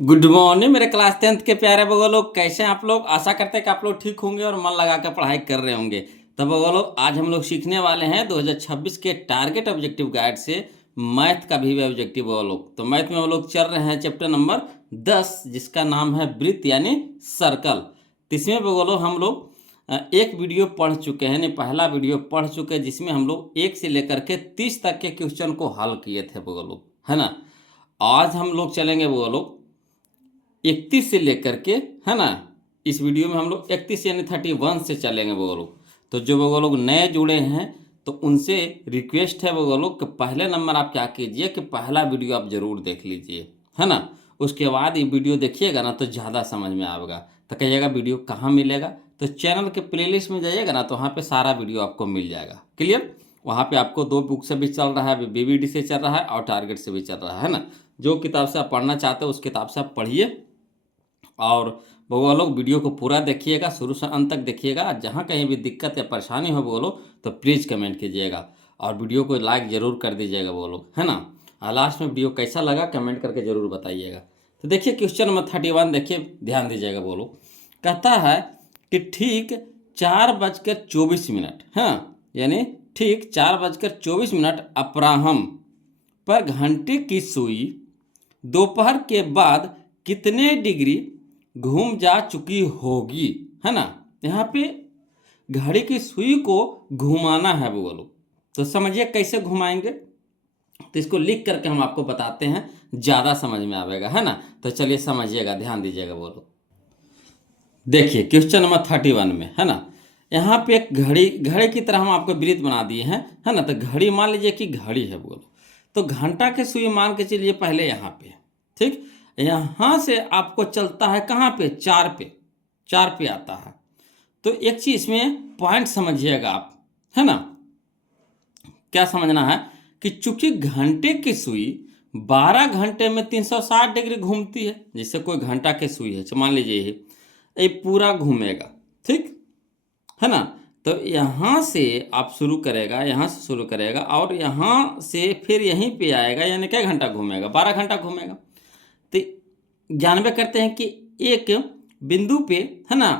Good morning मेरे class 10th के प्यारे बगो लोग, कैसे हैं आप लोग। आशा करते हैं कि आप लोग ठीक होंगे और मन लगा कर पढ़ाई कर रहे होंगे। तो बगो लोग, आज हम लोग सीखने वाले हैं 2026 के टारगेट ऑब्जेक्टिव गाइड से मैथ का भी ऑब्जेक्टिव बगो लोग। तो मैथ में वो लोग चल रहे हैं चैप्टर नंबर 10, जिसका नाम है वृत्त यानी सर्कल। तो इसमें बगो लोग हम लोग एक वीडियो पढ़ चुके हैं, यानी पहला वीडियो पढ़ चुके हैं, जिसमें हम लोग 1 से लेकर के 30 तक के क्वेश्चन को हल किए थे बगो लोग, है ना। आज हम लोग चलेंगे बगो लोग 31 से लेकर के, है ना। इस वीडियो में हम लोग 31 यानी 31 से चलेंगे वो लोग। तो जो वो लोग नए जुड़े हैं तो उनसे रिक्वेस्ट है वो लोग कि पहले नंबर आप क्या कीजिए कि पहला वीडियो आप ज़रूर देख लीजिए, है ना। उसके बाद ये वीडियो देखिएगा ना तो ज़्यादा समझ में आएगा। तो कहिएगा वीडियो कहाँ मिलेगा, तो चैनल के प्लेलिस्ट में जाइएगा ना तो वहाँ पे सारा वीडियो आपको मिल जाएगा। क्लियर। वहाँ पे आपको 2 बुक से भी चल रहा है, बीबीडी से चल रहा है और टारगेट से भी चल रहा है ना। जो किताब से आप पढ़ना चाहते हो उस किताब से आप पढ़िए और वो लोग वीडियो को पूरा देखिएगा, शुरू से अंत तक देखिएगा। जहाँ कहीं भी दिक्कत या परेशानी हो वो लोग तो प्लीज़ कमेंट कीजिएगा और वीडियो को लाइक ज़रूर कर दीजिएगा वो लोग, है ना। और लास्ट में वीडियो कैसा लगा कमेंट करके ज़रूर बताइएगा। तो देखिए क्वेश्चन नंबर 31, देखिए ध्यान दीजिएगा वो लोग। कहता है कि ठीक 4:24, हाँ, यानी ठीक 4:24 अपराह्न पर घंटे की सुई दोपहर के बाद कितने डिग्री घूम जा चुकी होगी, है ना। यहाँ पे घड़ी की सुई को घुमाना है वो लोग। तो समझिए कैसे घुमाएंगे, तो इसको लिख करके हम आपको बताते हैं, ज़्यादा समझ में आएगा, है ना। तो चलिए समझिएगा, ध्यान दीजिएगा वो लोग। देखिए क्वेश्चन नंबर 31 में, है ना, यहाँ पे एक घड़ी की तरह हम आपको वृत्त बना दिए हैं, है ना। तो घड़ी मान लीजिए कि घड़ी है वो लोग, तो घंटा के सुई मान के चलिए पहले यहाँ पे, ठीक। यहाँ से आपको चलता है कहाँ पे, 4 पे, 4 पे आता है। तो एक चीज़ इसमें पॉइंट समझिएगा आप, है ना। क्या समझना है कि चूंकि घंटे की सुई 12 घंटे में 360 डिग्री घूमती है। जैसे कोई घंटा की सुई है, मान लीजिए ये पूरा घूमेगा, ठीक है ना। तो यहाँ से आप शुरू करेगा, यहाँ से शुरू करेगा और यहाँ से फिर यहीं पे आएगा, यानी क्या घंटा घूमेगा, 12 घंटा घूमेगा। तो जानबे करते हैं कि एक बिंदु पे, है ना,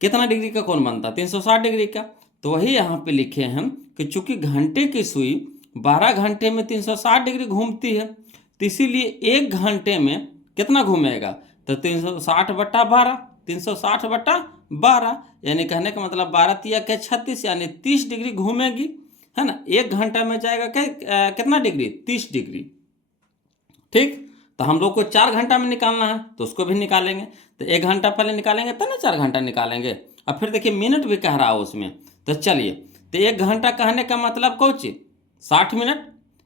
कितना डिग्री का कोण बनता है, 360 डिग्री का। तो वही यहाँ पे लिखे हैं कि चूंकि घंटे की सुई 12 घंटे में 360 डिग्री घूमती है, तो इसीलिए 1 घंटे में कितना घूमेगा, तो 360/12, 360/12, यानी कहने का मतलब 12 तिया के 36, यानी 30 डिग्री घूमेगी, है ना। 1 घंटा में जाएगा कितना डिग्री, 30 डिग्री, ठीक। तो हम लोग को 4 घंटा में निकालना है तो उसको भी निकालेंगे। तो 1 घंटा पहले निकालेंगे तब ना 4 घंटा निकालेंगे। अब फिर देखिए मिनट भी कह रहा है उसमें, तो चलिए, तो 1 घंटा कहने का मतलब कौन चीज, 60 मिनट।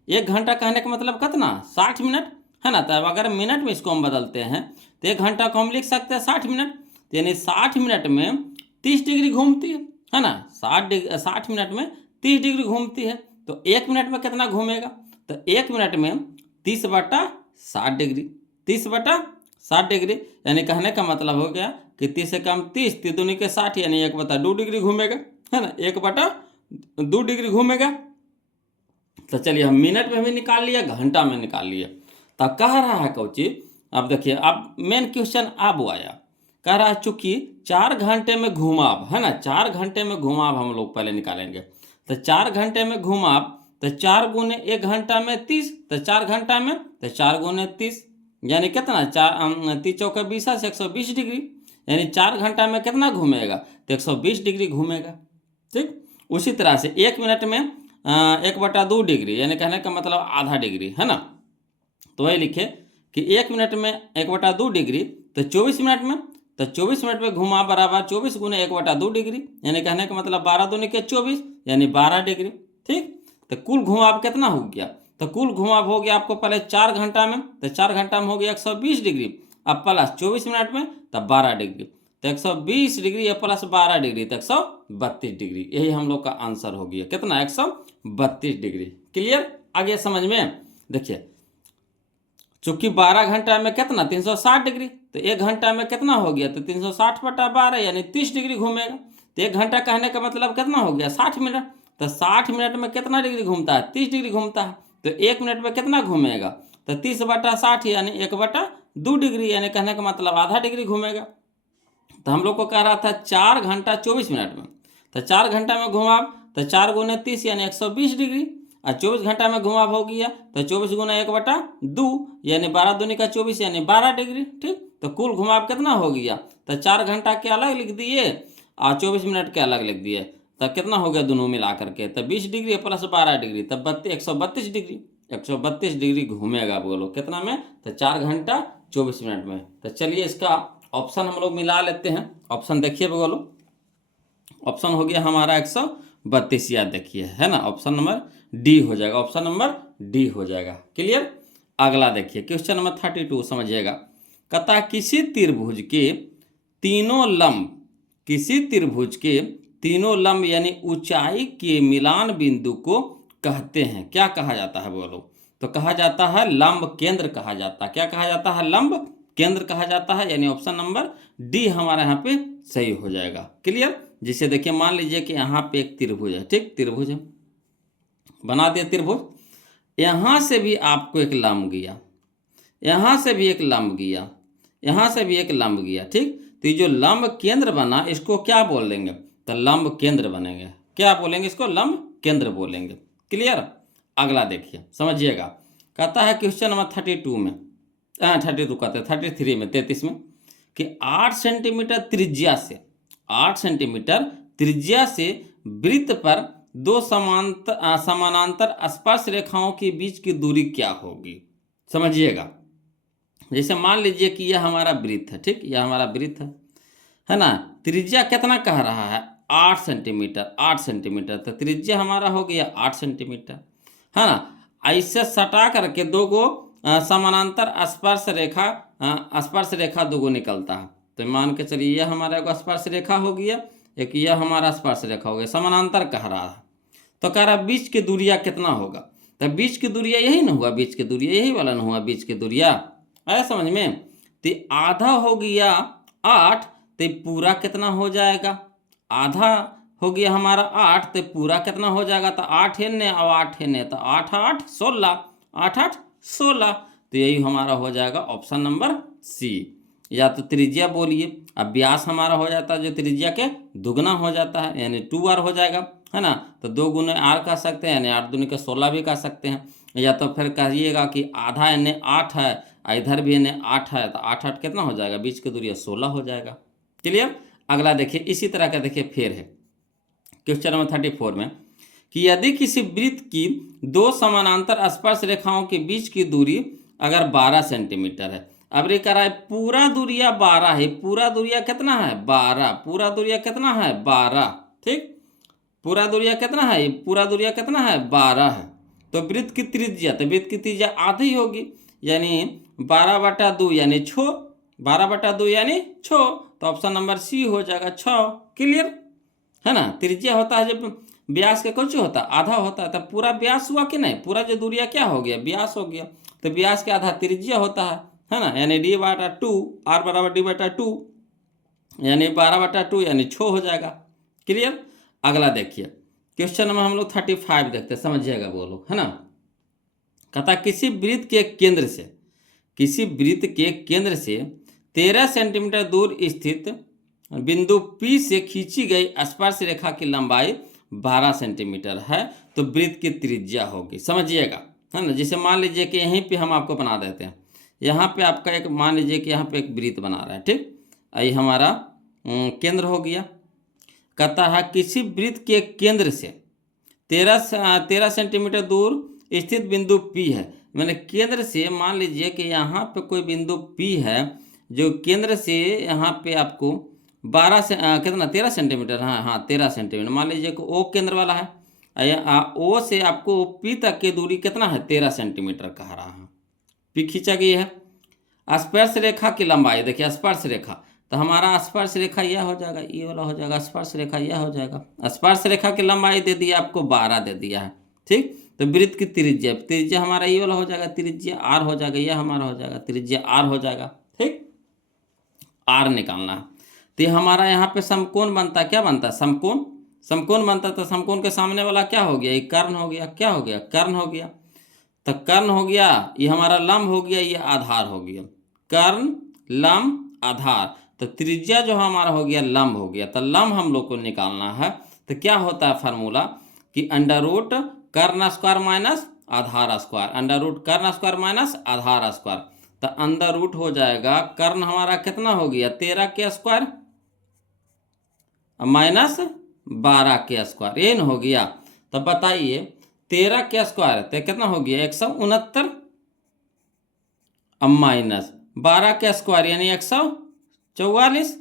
1 घंटा कहने का मतलब कितना, 60 मिनट, है ना। तब अगर मिनट में इसको हम बदलते हैं तो 1 घंटा को हम लिख सकते हैं 60 मिनट, यानी 60 मिनट में 30 डिग्री घूमती है ना। 60 मिनट में 30 डिग्री घूमती है। तो 1 मिनट में कितना घूमेगा, तो 1 मिनट में 30/60 डिग्री, 30/60 डिग्री, यानी कहने का मतलब हो गया कि 30 से कम 30, 3 दूनी के 60, यानी 1/2 डिग्री घूमेगा, है ना, 1/2 डिग्री घूमेगा। तो चलिए हम मिनट में भी निकाल लिया, घंटा में निकाल लिया। तो कह रहा है कोची, अब देखिए अब मेन क्वेश्चन अब आया, कह रहा है चूंकि 4 घंटे में घुमाव, है ना, 4 घंटे में घुमाव हम लोग पहले निकालेंगे। तो 4 घंटे में घुमाव, तो 4 गुने 1 घंटा में 30, तो 4 घंटा में, तो 4 गुने 30, यानी कितना, 30 चौके 20 से 120 डिग्री, यानी 4 घंटा में कितना घूमेगा, तो 120 डिग्री घूमेगा, ठीक। उसी तरह से 1 मिनट में 1/2 डिग्री, यानी कहने का मतलब आधा डिग्री, है ना। तो वही लिखे कि 1 मिनट में 1/2 डिग्री, तो 24 मिनट में, तो 24 मिनट में घुमा बराबर 24 गुने 1/2 डिग्री, यानी कहने का मतलब 12 दूनी के 24, यानी 12 डिग्री, ठीक। तो कुल घुमाव कितना हो गया, तो कुल घुमाव हो गया आपको पहले 4 घंटा में, तो 4 घंटा में हो गया 120 डिग्री, अब प्लस 24 मिनट में तब 12 डिग्री, तो 120 डिग्री या प्लस 12 डिग्री तो 132 डिग्री। यही हम लोग का आंसर हो गया, कितना, 132 डिग्री। क्लियर, आगे समझ में। देखिए चूंकि 12 घंटा में कितना, 360 डिग्री, तो 1 घंटा में कितना हो गया, तो 360/12, यानी 30 डिग्री घूमेगा। तो 1 घंटा कहने का मतलब कितना हो गया, 60 मिनट। तो 60 मिनट में कितना डिग्री घूमता है, 30 डिग्री घूमता है। तो 1 मिनट में कितना घूमेगा, तो 30/60, यानी 2 डिग्री, यानी कहने का मतलब आधा डिग्री घूमेगा। तो हम लोग को कह रहा था 4 घंटा 24 मिनट में, तो 4 घंटा में घुमाव तो 4 गुने 30 यानी 120 डिग्री, और 24 घंटा में घुमाव हो गया तो 24 गुना 1/2 यानी 12 दूनी का 24 यानी 12 डिग्री। ठीक, तो कुल घुमाव कितना हो गया, तो 4 घंटा के अलग लिख दिए और 24 मिनट के अलग लिख दिए, तो कितना हो गया दोनों मिला करके, तो 20 डिग्री प्लस 12 डिग्री, तब 132 डिग्री, 132 डिग्री घूमेगा। बोलो कितना में, तो 4 घंटा 24 मिनट में। तो चलिए इसका ऑप्शन हम लोग मिला लेते हैं। ऑप्शन देखिए बोलो, ऑप्शन हो गया हमारा 132, याद देखिए है ना, ऑप्शन नंबर डी हो जाएगा, ऑप्शन नंबर डी हो जाएगा। क्लियर। अगला देखिए क्वेश्चन नंबर 32 समझिएगा। कहता किसी त्रिभुज के तीनों लंब, किसी त्रिभुज के तीनों लंब यानी ऊंचाई के मिलान बिंदु को कहते हैं, क्या कहा जाता है बोलो, तो कहा जाता है लंब केंद्र कहा जाता है। क्या कहा जाता है, लंब केंद्र कहा जाता है, यानी ऑप्शन नंबर डी हमारा यहाँ पे सही हो जाएगा। क्लियर। जिसे देखिए मान लीजिए कि यहाँ पे एक त्रिभुज है, ठीक, त्रिभुज है, बना दिया त्रिभुज, यहाँ से भी आपको एक लंब गया, यहाँ से भी एक लंब गया, यहाँ से भी एक लंब गया। ठीक, तो ये जो लंब केंद्र बना इसको क्या बोल देंगे, तो लंब केंद्र बनेंगे। क्या बोलेंगे इसको, लंब केंद्र बोलेंगे। क्लियर। अगला देखिए समझिएगा। कहता है क्वेश्चन नंबर 32 में, 32 कहते हैं 33 में, 33 में, कि 8 सेंटीमीटर त्रिज्या से, 8 सेंटीमीटर त्रिज्या से वृत्त पर 2 समानांतर स्पर्श रेखाओं के बीच की दूरी क्या होगी। समझिएगा, जैसे मान लीजिए कि यह हमारा वृत्त है, ठीक, यह हमारा वृत्त है ना, त्रिज्या कितना कह रहा है, 8 सेंटीमीटर, 8 सेंटीमीटर, तो त्रिज्या हमारा हो गया 8 सेंटीमीटर, है ना। ऐसे सटा करके दो गो समानांतर स्पर्श रेखा दो गो निकलता है, तो मान के चलिए यह हमारा एक स्पर्श रेखा हो गया, एक यह हमारा स्पर्श रेखा हो गया, समानांतर कह रहा है, तो कह रहा बीच की दूरिया कितना होगा, तो बीच की दूरिया यही ना हुआ, बीच की दूरिया यही वाला ना हुआ, बीच की दूरिया आया समझ में। तो आधा हो गया 8, तो पूरा कितना हो जाएगा, आधा हो गया हमारा 8, तो पूरा कितना हो जाएगा, तो 8 एने और 8 एने, तो 8 8 16, 8 8 16, तो यही हमारा हो जाएगा ऑप्शन नंबर सी। या तो त्रिज्या बोलिए, अब व्यास हमारा हो जाता है जो त्रिज्या के दुगना हो जाता है, यानी 2r हो जाएगा, है ना, तो 2 गुने r कह सकते हैं, यानी 8 दूनी के 16 भी कह सकते हैं। या तो फिर कहिएगा कि आधा एने 8 है, इधर भी एने 8 है, तो 8 8 कितना हो जाएगा, बीच की दूरी 16 हो जाएगा। क्लियर। अगला देखिए इसी तरह का देखिए फिर है क्वेश्चन नंबर 34 में, कि यदि किसी वृत्त की 2 समानांतर स्पर्श रेखाओं के बीच की दूरी अगर 12 सेंटीमीटर है, अब ये कह रहा है पूरा दूरिया 12 है, पूरा दूरिया कितना है 12, पूरा दूरिया कितना है 12, ठीक, पूरा दूरिया कितना है, पूरा दूरिया कितना है 12 है, तो वृत्त की त्रिज्या, तो वृत्त की त्रिज्या आधी होगी, यानी 12/2 यानी 6, 12/2 यानी 6, तो ऑप्शन नंबर सी हो जाएगा 6। क्लियर है ना। त्रिज्या होता है जब व्यास के कुछ होता है आधा होता है, तब पूरा व्यास हुआ कि नहीं, पूरा जो दूरिया क्या हो गया व्यास हो गया, तो व्यास के आधा त्रिज्या होता है ना, यानी d/2, r बराबर d/2 यानी 12/2 यानी 6 हो जाएगा। क्लियर। अगला देखिए क्वेश्चन नंबर हम लोग 35 देखते हैं, समझिएगा बोलो, है ना। कहता किसी वृत्त के केंद्र से, किसी वृत्त के केंद्र से 13 सेंटीमीटर दूर स्थित बिंदु P से खींची गई स्पर्श रेखा की लंबाई 12 सेंटीमीटर है, तो वृत्त की त्रिज्या होगी। समझिएगा, है ना। जैसे मान लीजिए कि यहीं पे हम आपको बना देते हैं, यहाँ पे आपका एक मान लीजिए कि यहाँ पे एक वृत्त बना रहा है, ठीक, ये हमारा केंद्र हो गया। कहता है किसी वृत्त के केंद्र से 13 सेंटीमीटर दूर स्थित बिंदु P है, मैंने केंद्र से मान लीजिए कि यहाँ पे कोई बिंदु P है जो केंद्र से यहाँ पे आपको 12 से कितना 13 सेंटीमीटर, हाँ 13 सेंटीमीटर, मान लीजिए कि O केंद्र वाला है, O से आपको P तक की दूरी कितना है 13 सेंटीमीटर कह रहा है, P खींचा गई है। स्पर्श रेखा की लंबाई देखिए, स्पर्श रेखा, तो हमारा स्पर्श रेखा यह हो जाएगा, ये वाला हो जाएगा, स्पर्श रेखा यह हो जाएगा, स्पर्श रेखा की लंबाई दे दिया आपको 12 दे दिया है, ठीक, तो वृत्त की त्रिज्या, त्रिज्या हमारा ये वाला हो जाएगा, त्रिज्या r हो जाएगा, यह हमारा हो जाएगा त्रिज्या r हो जाएगा, ठीक, r निकालना है। तो ये हमारा यहाँ पे समकोण बनता है, क्या बनता है समकोण, समकोण बनता है, तो समकोण के सामने वाला क्या हो गया, ये कर्ण हो गया, क्या हो गया कर्ण हो गया, तो कर्ण हो गया, ये हमारा लंब हो गया, ये आधार हो गया। कर्ण, लंब, आधार। तो त्रिज्या जो हमारा हो गया लंब हो गया, तो लंब हम लोग को निकालना है। तो क्या होता है फार्मूला कि अंडर रूट कर्ण स्क्वायर माइनस आधार स्क्वायर, अंडर रूट कर्ण स्क्वायर माइनस आधार स्क्वायर। तो अंडर रूट हो जाएगा कर्ण हमारा कितना हो गया 13 के स्क्वायर माइनस 12 के स्क्वायर, ये न हो गया। तो बताइए 13 के स्क्वायर तो कितना हो गया 169 माइनस 12 के स्क्वायर यानी 144।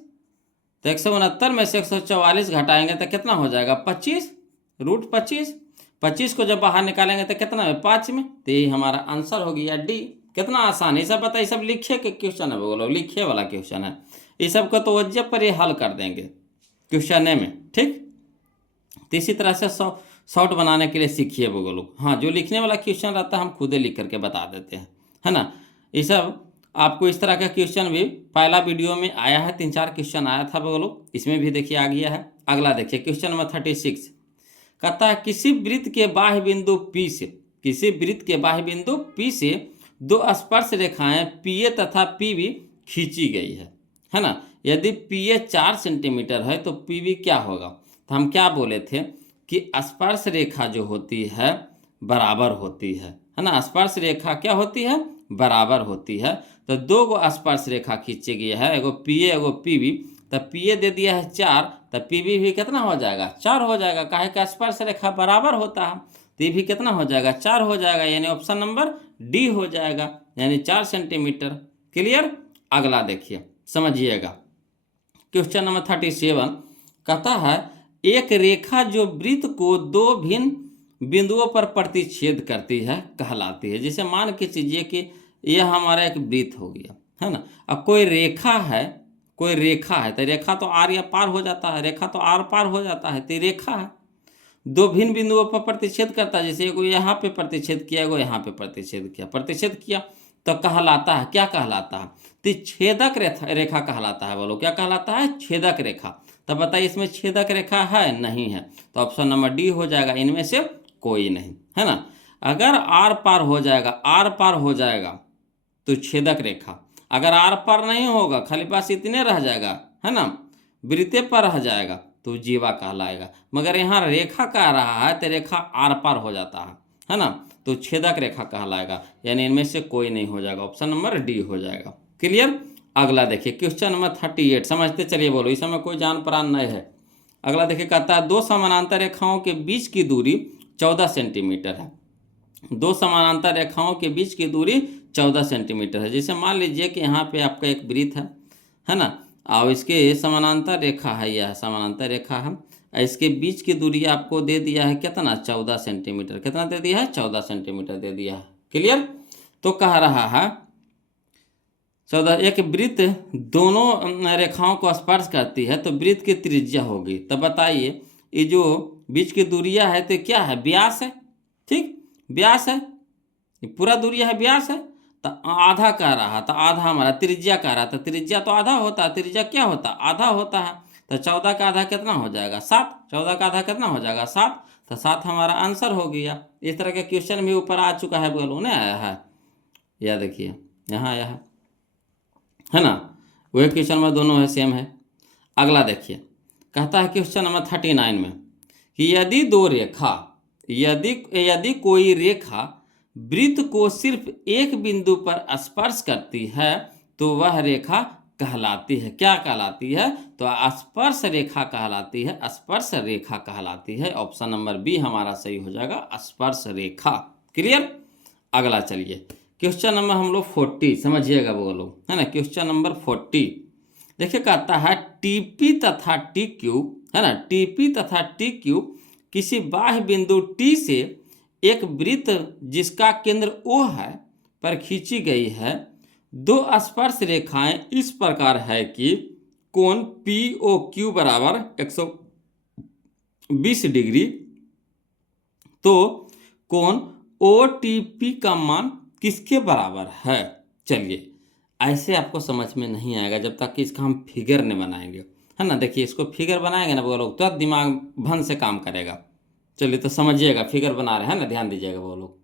तो 169 में से 144 घटाएंगे तो कितना हो जाएगा 25 रूट 25। 25 को जब बाहर निकालेंगे तो कितना है 5 में। तो ये हमारा आंसर हो गया डी। कितना आसान है, ये सब बताइए, सब लिखे के क्वेश्चन है, बोलो लिखे वाला क्वेश्चन है। ये सब को तो वजह पर ये हल कर देंगे क्वेश्चन में, ठीक। तो इसी तरह से शॉर्ट बनाने के लिए सीखिए वो लोग। हाँ, जो लिखने वाला क्वेश्चन रहता है हम खुद ही लिख करके बता देते हैं, है ना। ये सब आपको इस तरह का क्वेश्चन भी पहला वीडियो में आया है, 3-4 क्वेश्चन आया था वो लोग, इसमें भी देखिए आ गया है। अगला देखिए क्वेश्चन नंबर 36 कहता है किसी वृत्त के बाह्य बिंदु P से, किसी वृत्त के बाह्य बिंदु P से दो स्पर्श रेखाएं PA तथा PB खींची गई है ना। यदि PA 4 सेंटीमीटर है तो PB क्या होगा। तो हम क्या बोले थे कि स्पर्श रेखा जो होती है बराबर होती है ना। स्पर्श रेखा क्या होती है बराबर होती है। तो दो गो स्पर्श रेखा खींची गई है, एगो PA एगो PB। तो PA दे दिया है 4, तो PB भी कितना हो जाएगा 4 हो जाएगा, काहे का स्पर्श रेखा बराबर होता है। तो ये भी कितना हो जाएगा 4 हो जाएगा, यानी ऑप्शन नंबर डी हो जाएगा, यानी 4 सेंटीमीटर। क्लियर। अगला देखिए समझिएगा क्वेश्चन नंबर 37 कहता है एक रेखा जो वृत्त को दो भिन्न बिंदुओं पर प्रतिच्छेद करती है कहलाती है। जैसे मान के चीजिए कि यह हमारा एक वृत्त हो गया, है ना। अब कोई रेखा है, कोई रेखा है, तो रेखा तो आर या पार हो जाता है, रेखा तो आर पार हो जाता है, तो रेखा है दो भिन्न बिंदुओं पर प्रतिच्छेद करता है। जैसे एगो यहाँ पे प्रतिच्छेद किया, एगो यहाँ पे प्रतिच्छेद किया, प्रतिच्छेद किया तो कहलाता है, क्या कहलाता है तो छेदक रेखा कहलाता है। बोलो क्या कहलाता है छेदक रेखा। तब बताइए इसमें छेदक रेखा है नहीं है, तो ऑप्शन नंबर डी हो जाएगा, इनमें से कोई नहीं, है ना। अगर आर पार हो जाएगा, आर पार हो जाएगा तो छेदक रेखा, अगर आर पार नहीं होगा खाली पास इतने रह जाएगा, है ना, वृत्ते पर रह जाएगा तो जीवा कहलाएगा। मगर यहाँ रेखा कह रहा है तो रेखा आर पार हो जाता है ना, तो छेदक रेखा कहलाएगा, यानी इनमें से कोई नहीं हो जाएगा, ऑप्शन नंबर डी हो जाएगा। क्लियर। अगला देखिए क्वेश्चन नंबर 38 समझते चलिए, बोलो इस समय कोई जान परान नहीं है। अगला देखिए कहता है दो समानांतर रेखाओं के बीच की दूरी 14 सेंटीमीटर है। दो समानांतर रेखाओं के बीच की दूरी 14 सेंटीमीटर है। जैसे मान लीजिए कि यहाँ पे आपका एक वृत्त है ना, और इसके समानांतर रेखा है, यह समानांतर रेखा है, इसके बीच की दूरी आपको दे दिया है कितना 14 सेंटीमीटर। कितना दे दिया है 14 सेंटीमीटर दे दिया है। क्लियर। तो कह रहा है 14, एक वृत्त दोनों रेखाओं को स्पर्श करती है तो वृत्त की त्रिज्या होगी। तब बताइए ये जो बीच की दूरिया है तो क्या है व्यास है, ठीक, व्यास है, पूरा दूरिया है व्यास है। तो आधा कह रहा था, आधा हमारा त्रिज्या कह रहा था, त्रिज्या तो आधा होता है, त्रिज्या क्या होता है आधा होता है। तो 14 का आधा कितना हो जाएगा 7, 14 का आधा कितना हो जाएगा 7, तो 7 हमारा आंसर हो गया। इस तरह के क्वेश्चन भी ऊपर आ चुका है, बोलो नहीं आया है, यह देखिए यहाँ आया है ना, वही क्वेश्चन में दोनों है सेम है। अगला देखिए कहता है क्वेश्चन नंबर 39 में कि यदि दो रेखा, यदि कोई रेखा वृत्त को सिर्फ एक बिंदु पर स्पर्श करती है तो वह रेखा कहलाती है, क्या कहलाती है तो स्पर्श रेखा कहलाती है, स्पर्श रेखा कहलाती है। ऑप्शन नंबर बी हमारा सही हो जाएगा, स्पर्श रेखा। क्लियर। अगला चलिए क्वेश्चन नंबर हम लोग 40 समझिएगा बोलो, है ना। क्वेश्चन नंबर 40 देखिए कहता है टीपी तथा टी क्यू, है ना, टीपी तथा टी क्यू किसी बाह्य बिंदु टी से एक वृत्त जिसका केंद्र O है पर खींची गई है। दो स्पर्श रेखाएं इस प्रकार है कि कोण POQ बराबर 120 डिग्री, तो कोण OTP का मान किसके बराबर है। चलिए ऐसे आपको समझ में नहीं आएगा जब तक कि इसका हम फिगर नहीं बनाएंगे, है ना। देखिए इसको फिगर बनाएंगे ना वो लोग तो दिमाग भन से काम करेगा। चलिए तो समझिएगा, फिगर बना रहे हैं ना, ध्यान दीजिएगा वो लोग।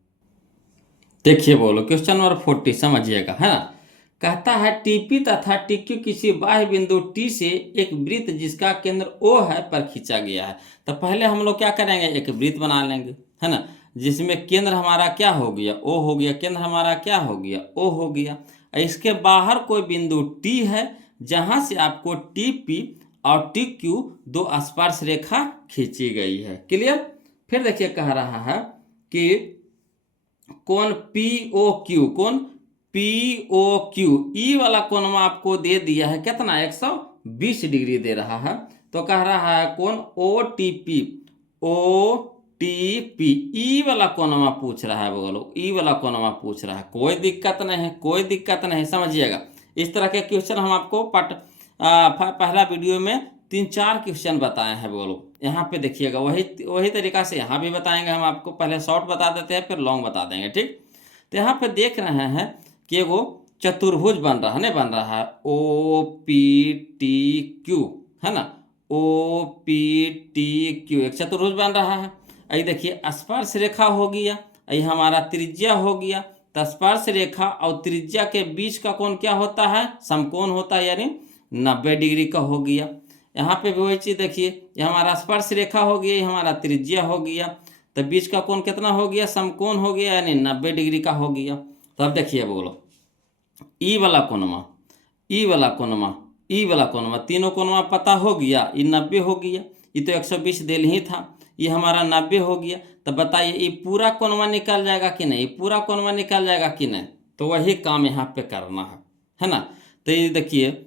देखिए बोलो क्वेश्चन नंबर 40 समझिएगा, है ना। कहता है टीपी तथा टीक्यू किसी बाह्य बिंदु टी से एक वृत्त जिसका केंद्र ओ है पर खींचा गया है। तो पहले हम लोग क्या करेंगे, एक वृत्त बना लेंगे, है ना, जिसमें केंद्र हमारा क्या हो गया, ओ हो गया, केंद्र हमारा क्या हो गया, ओ हो गया। इसके बाहर कोई बिंदु टी है जहां से आपको टीपी और टीक्यू दो स्पर्श रेखा खींची गई है। क्लियर। फिर देखिए कह रहा है कि कोण POQ, कोण POQ ई वाला कोण आपको दे दिया है कितना, 120 डिग्री दे रहा है। तो कह रहा है कोण OTP, OTP ई वाला कोण पूछ रहा है, बोलो ई वाला कोण पूछ रहा है। कोई दिक्कत नहीं है, कोई दिक्कत नहीं, समझिएगा। इस तरह के क्वेश्चन हम आपको पहला वीडियो में 3-4 क्वेश्चन बताए हैं। बोलो यहाँ पे देखिएगा, वही तरीका से यहाँ भी बताएंगे हम आपको। पहले शॉर्ट बता देते हैं, फिर लॉन्ग बता देंगे, ठीक। तो यहाँ पे देख रहे हैं कि वो चतुर्भुज बन रहा है, नहीं बन रहा है, OPTQ, है ना, OPTQ एक चतुर्भुज बन रहा है। ये देखिए स्पर्श रेखा हो गया, ये हमारा त्रिज्या हो गया। तो स्पर्श रेखा और त्रिज्या के बीच का कोण क्या होता है, समकोण होता है, यानी 90 डिग्री का हो गया। यहाँ पे भी वही चीज़ देखिए, ये हमारा स्पर्श रेखा हो गया, ये हमारा त्रिज्या हो गया। तो बीच का कोण कितना हो गया, समकोण हो गया, यानी 90 डिग्री का हो गया। तो अब देखिए बोलो ई वाला कोणमा, ई वाला कोणमा, ई वाला कोणमा, तीनों कोणमा पता हो गया। ये 90 हो गया, ये तो 120 दिल ही था, ये हमारा 90 हो गया। तो बताइए ये पूरा कोणमा निकल जाएगा कि नहीं, पूरा कोणमा निकल जाएगा कि नहीं। तो वही काम यहाँ पे करना है ना। तो ये देखिए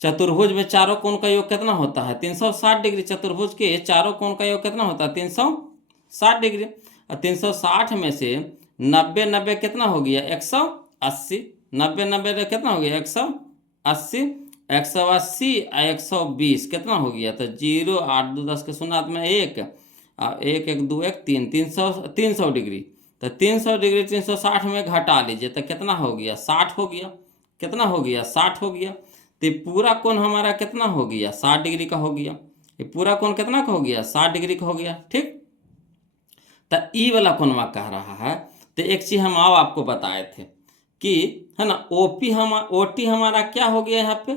चतुर्भुज में चारों कोण का योग कितना होता है, 360 डिग्री। चतुर्भुज के चारों कोण का योग कितना होता है, 360 डिग्री। और 360 में से 90 कितना हो गया, 180। 90 कितना हो गया, 180। 180 और 120 कितना हो गया, तो 0 8 2 10 के 0 में 1 और 1 1 2 1 3, 300 डिग्री। तो 300 डिग्री 360 में घटा लीजिए तो कितना हो गया, 60 हो गया। कितना हो गया, 60 हो गया। तो पूरा कोण हमारा कितना हो गया, 60 डिग्री का हो गया। ये पूरा कोण कितना का हो गया, 60 डिग्री का हो गया, ठीक। तो ई वाला कोणवा कह रहा है। तो एक चीज हम आपको बताए थे कि, है ना, OT हमारा क्या हो गया, यहाँ पे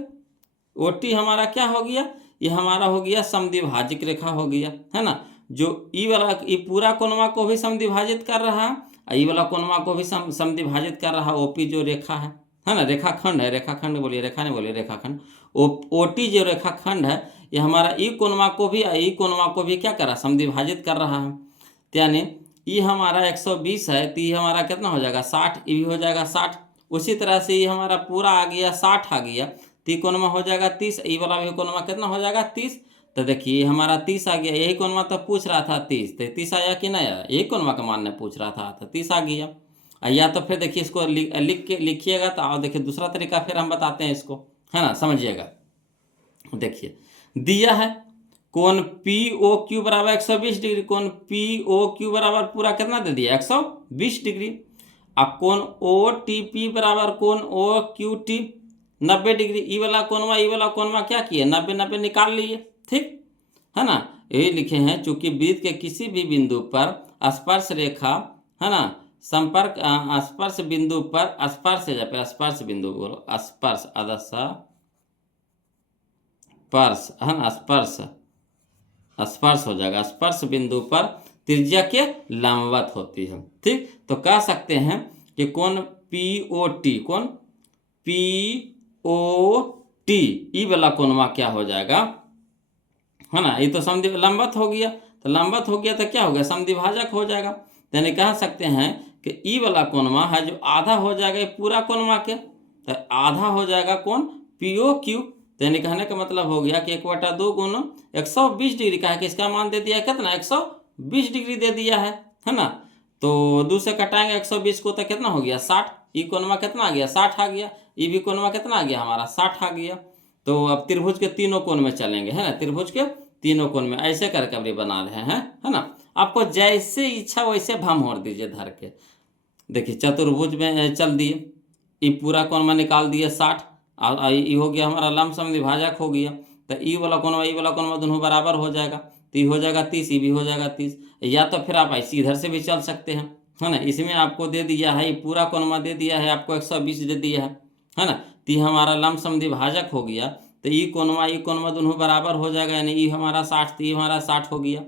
OT हमारा क्या हो गया, ये हमारा हो गया समद्विभाजक रेखा हो गया, है ना। जो ई वाला ई पूरा कोणवा को भी समद्विभाजित कर रहा है, ई वाला कोणवा को भी समद्विभाजित कर रहा है। OP जो रेखा है ना, रेखाखंड है, रेखाखंड बोलिए, रेखा नहीं बोलिए, रेखाखंड। OT जो रेखाखंड है, ये हमारा ई कोणवा को भी को भी क्या कर रहा है, समद्विभाजित कर रहा है। यानी ये हमारा 120 है, तो ये हमारा कितना हो जाएगा, 60, ये भी हो जाएगा 60। उसी तरह से ये हमारा पूरा आ गया 60 आ गया, तो कोणमा हो जाएगा 30। ये वाला भी कोणमा कितना हो जाएगा, 30। तो देखिए ये हमारा 30 आ गया। यही कोणमा तो पूछ रहा था 30, तो 30 आया कि नहीं आया, यही कोणमा का मान पूछ रहा था, तो 30 आ गया। या तो फिर देखिए इसको लिखिएगा। तो आओ देखिए दूसरा तरीका फिर हम बताते हैं इसको, है ना, समझिएगा। देखिए दिया है कोण POQ बराबर 120 डिग्री, कोण POQ बराबर पूरा कितना दे दिया, 120 डिग्री। अब कोण OTP बराबर कोण OQT 90 डिग्री। ई वाला कोणवा क्या किए, 90 निकाल लिए, ठीक है ना। यही लिखे हैं, चूंकि वृत्त के किसी भी बिंदु पर स्पर्श रेखा, है ना, संपर्क स्पर्श बिंदु पर स्पर्श बिंदु बोलो, स्पर्श स्पर्श, है ना, स्पर्श हो जाएगा। स्पर्श बिंदु पर त्रिज्या के लंबवत होती है, ठीक। तो कह सकते हैं कि कोण POT, कोण POT ई वाला कोणवा क्या हो जाएगा, है ना। ये तो लंबवत हो गया, तो लंबवत हो गया तो क्या हो गया, समद्विभाजक हो जाएगा। यानी कह सकते हैं कि ई वाला कोणवा है जो आधा हो जाएगा ये पूरा कोणवा के, तो आधा हो जाएगा कोण POQ। तो यानी कहने का मतलब हो गया कि 1/2 गुना 120 डिग्री का है, कि इसका मान दे दिया है कितना, 120 डिग्री दे दिया है ना। तो 2 से कटाएंगे 120 को, तो कितना हो गया, 60। ई कोणवा कितना आ गया, 60 आ गया। ई भी कोणवा कितना आ गया, हमारा 60 आ गया। तो अब त्रिभुज के तीनों कोण में चलेंगे, है ना, त्रिभुज के तीनों कोण में ऐसे करके अभी बना रहे हैं, है ना। आपको जैसे इच्छा वैसे भमोड़ दीजिए धर के। देखिए चतुर्भुज में चल दिए, ई पूरा कोण में निकाल दिए 60, और ये हो गया हमारा लंब समद्विभाजक हो गया। तो ई वाला कोण दोनों बराबर हो जाएगा, तो ये हो जाएगा 30, ये भी हो जाएगा 30। या तो फिर आप ऐसे इधर से भी चल सकते हैं, है ना। इसमें आपको दे दिया है, ये पूरा कोण दे दिया है आपको 120 दे दिया है, है ना। तो ये हमारा लमसम द्विभाजक हो गया। तो ई कोणवा दोनों बराबर हो जाएगा, यानी ई हमारा 60, तो ये हमारा 60 हो गया।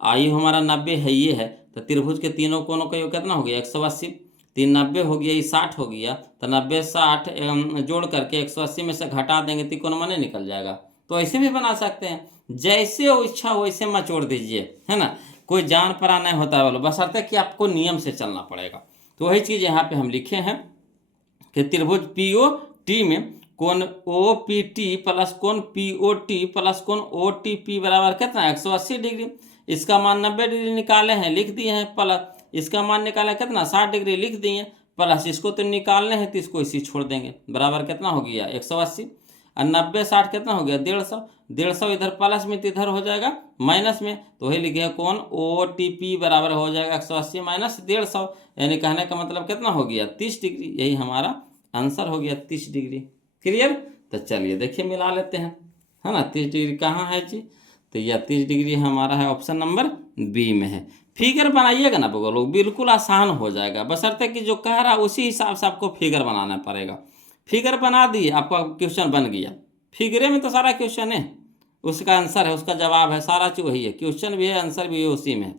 आई हमारा 90 है, ये है। तो त्रिभुज के तीनों कोनों का योग कितना हो गया 180। 390 हो गया, ये 60 हो गया। तो 90 60 जोड़ करके 180 में से घटा देंगे तो कोनवा नहीं निकल जाएगा। तो ऐसे भी बना सकते हैं, जैसे इच्छा वैसे मचोड़ दीजिए, है ना। कोई जान परा नहीं होता है बोलो, बशर्ते कि आपको नियम से चलना पड़ेगा। तो वही चीज़ यहाँ पे हम लिखे हैं कि त्रिभुज POT में कोण OPT प्लस कोण POT प्लस कोण OTP बराबर कितना 180 डिग्री। इसका मान 90 डिग्री निकाले हैं, लिख दिए हैं। प्लस इसका मान निकाले कितना 60 डिग्री, लिख दिए। प्लस इसको तो निकालने हैं, तो इसको इसी छोड़ देंगे। बराबर कितना हो गया 180, और 90 60 कितना हो गया 150। 150 इधर प्लस में तो इधर हो जाएगा माइनस में। तो वही लिखे कौन OTP बराबर हो जाएगा 180 माइनस 150, यानी कहने का मतलब कितना हो गया 30 डिग्री। यही हमारा आंसर हो गया 30 डिग्री। क्लियर। तो चलिए देखिए मिला लेते हैं, है ना। 30 डिग्री कहाँ है जी, तो यह 30 डिग्री हमारा है ऑप्शन नंबर बी में है। फिगर बनाइएगा ना लोग, बिल्कुल आसान हो जाएगा, बशर्ते कि जो कह रहा है उसी हिसाब से आपको फिगर बनाना पड़ेगा। फिगर बना दिए, आपका क्वेश्चन बन गया। फिगरे में तो सारा क्वेश्चन है, उसका आंसर है, उसका जवाब है, सारा चीज़ वही है। क्वेश्चन भी है, आंसर भी है, उसी में है।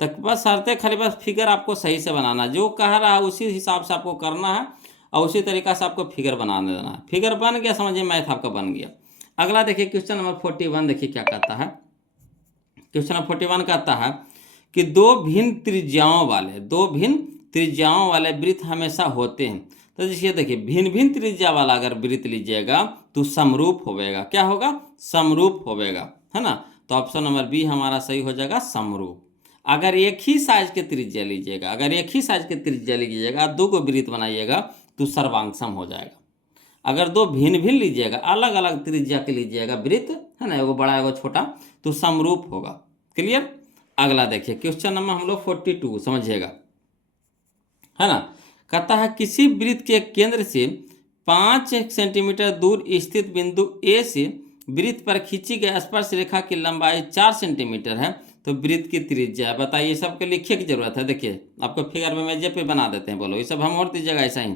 तो बस शर्तें खाली बस फिगर आपको सही से बनाना, जो कह रहा है उसी हिसाब से आपको करना है, और उसी तरीक़ा से आपको फिगर बनाने देना है। फिगर बन गया, समझिए मैथ आपका बन गया। अगला देखिए क्वेश्चन नंबर 41, देखिए क्या कहता है। क्वेश्चन नंबर 41 कहता है कि दो भिन्न त्रिज्याओं वाले वृत्त हमेशा होते हैं। तो जैसे देखिए भिन्न भिन्न त्रिज्या वाला अगर वृत्त लीजिएगा तो समरूप होवेगा। क्या होगा, समरूप होवेगा, है ना। तो ऑप्शन नंबर बी हमारा सही हो जाएगा, समरूप। अगर एक ही साइज के त्रिज्या लीजिएगा, दो को वृत्त बनाइएगा तो सर्वांगसम हो जाएगा। अगर दो भिन्न भिन्न लीजिएगा, अलग अलग त्रिज्या के लीजिएगा वृत्त, है ना, एगो बड़ा एगो छोटा, तो समरूप होगा। क्लियर। अगला देखिए क्वेश्चन नंबर हम लोग 42 समझिएगा, है ना। कहता है किसी वृत्त के केंद्र से 5 सेंटीमीटर दूर स्थित बिंदु A से वृत्त पर खींची गई स्पर्श रेखा की लंबाई 4 सेंटीमीटर है, तो वृत्त की त्रिज्या बताइए। सबके लिखने की जरूरत है। देखिए आपको फिगर में मेजे पे बना देते हैं, बोलो ये सब हम और दीजिएगा ऐसा ही।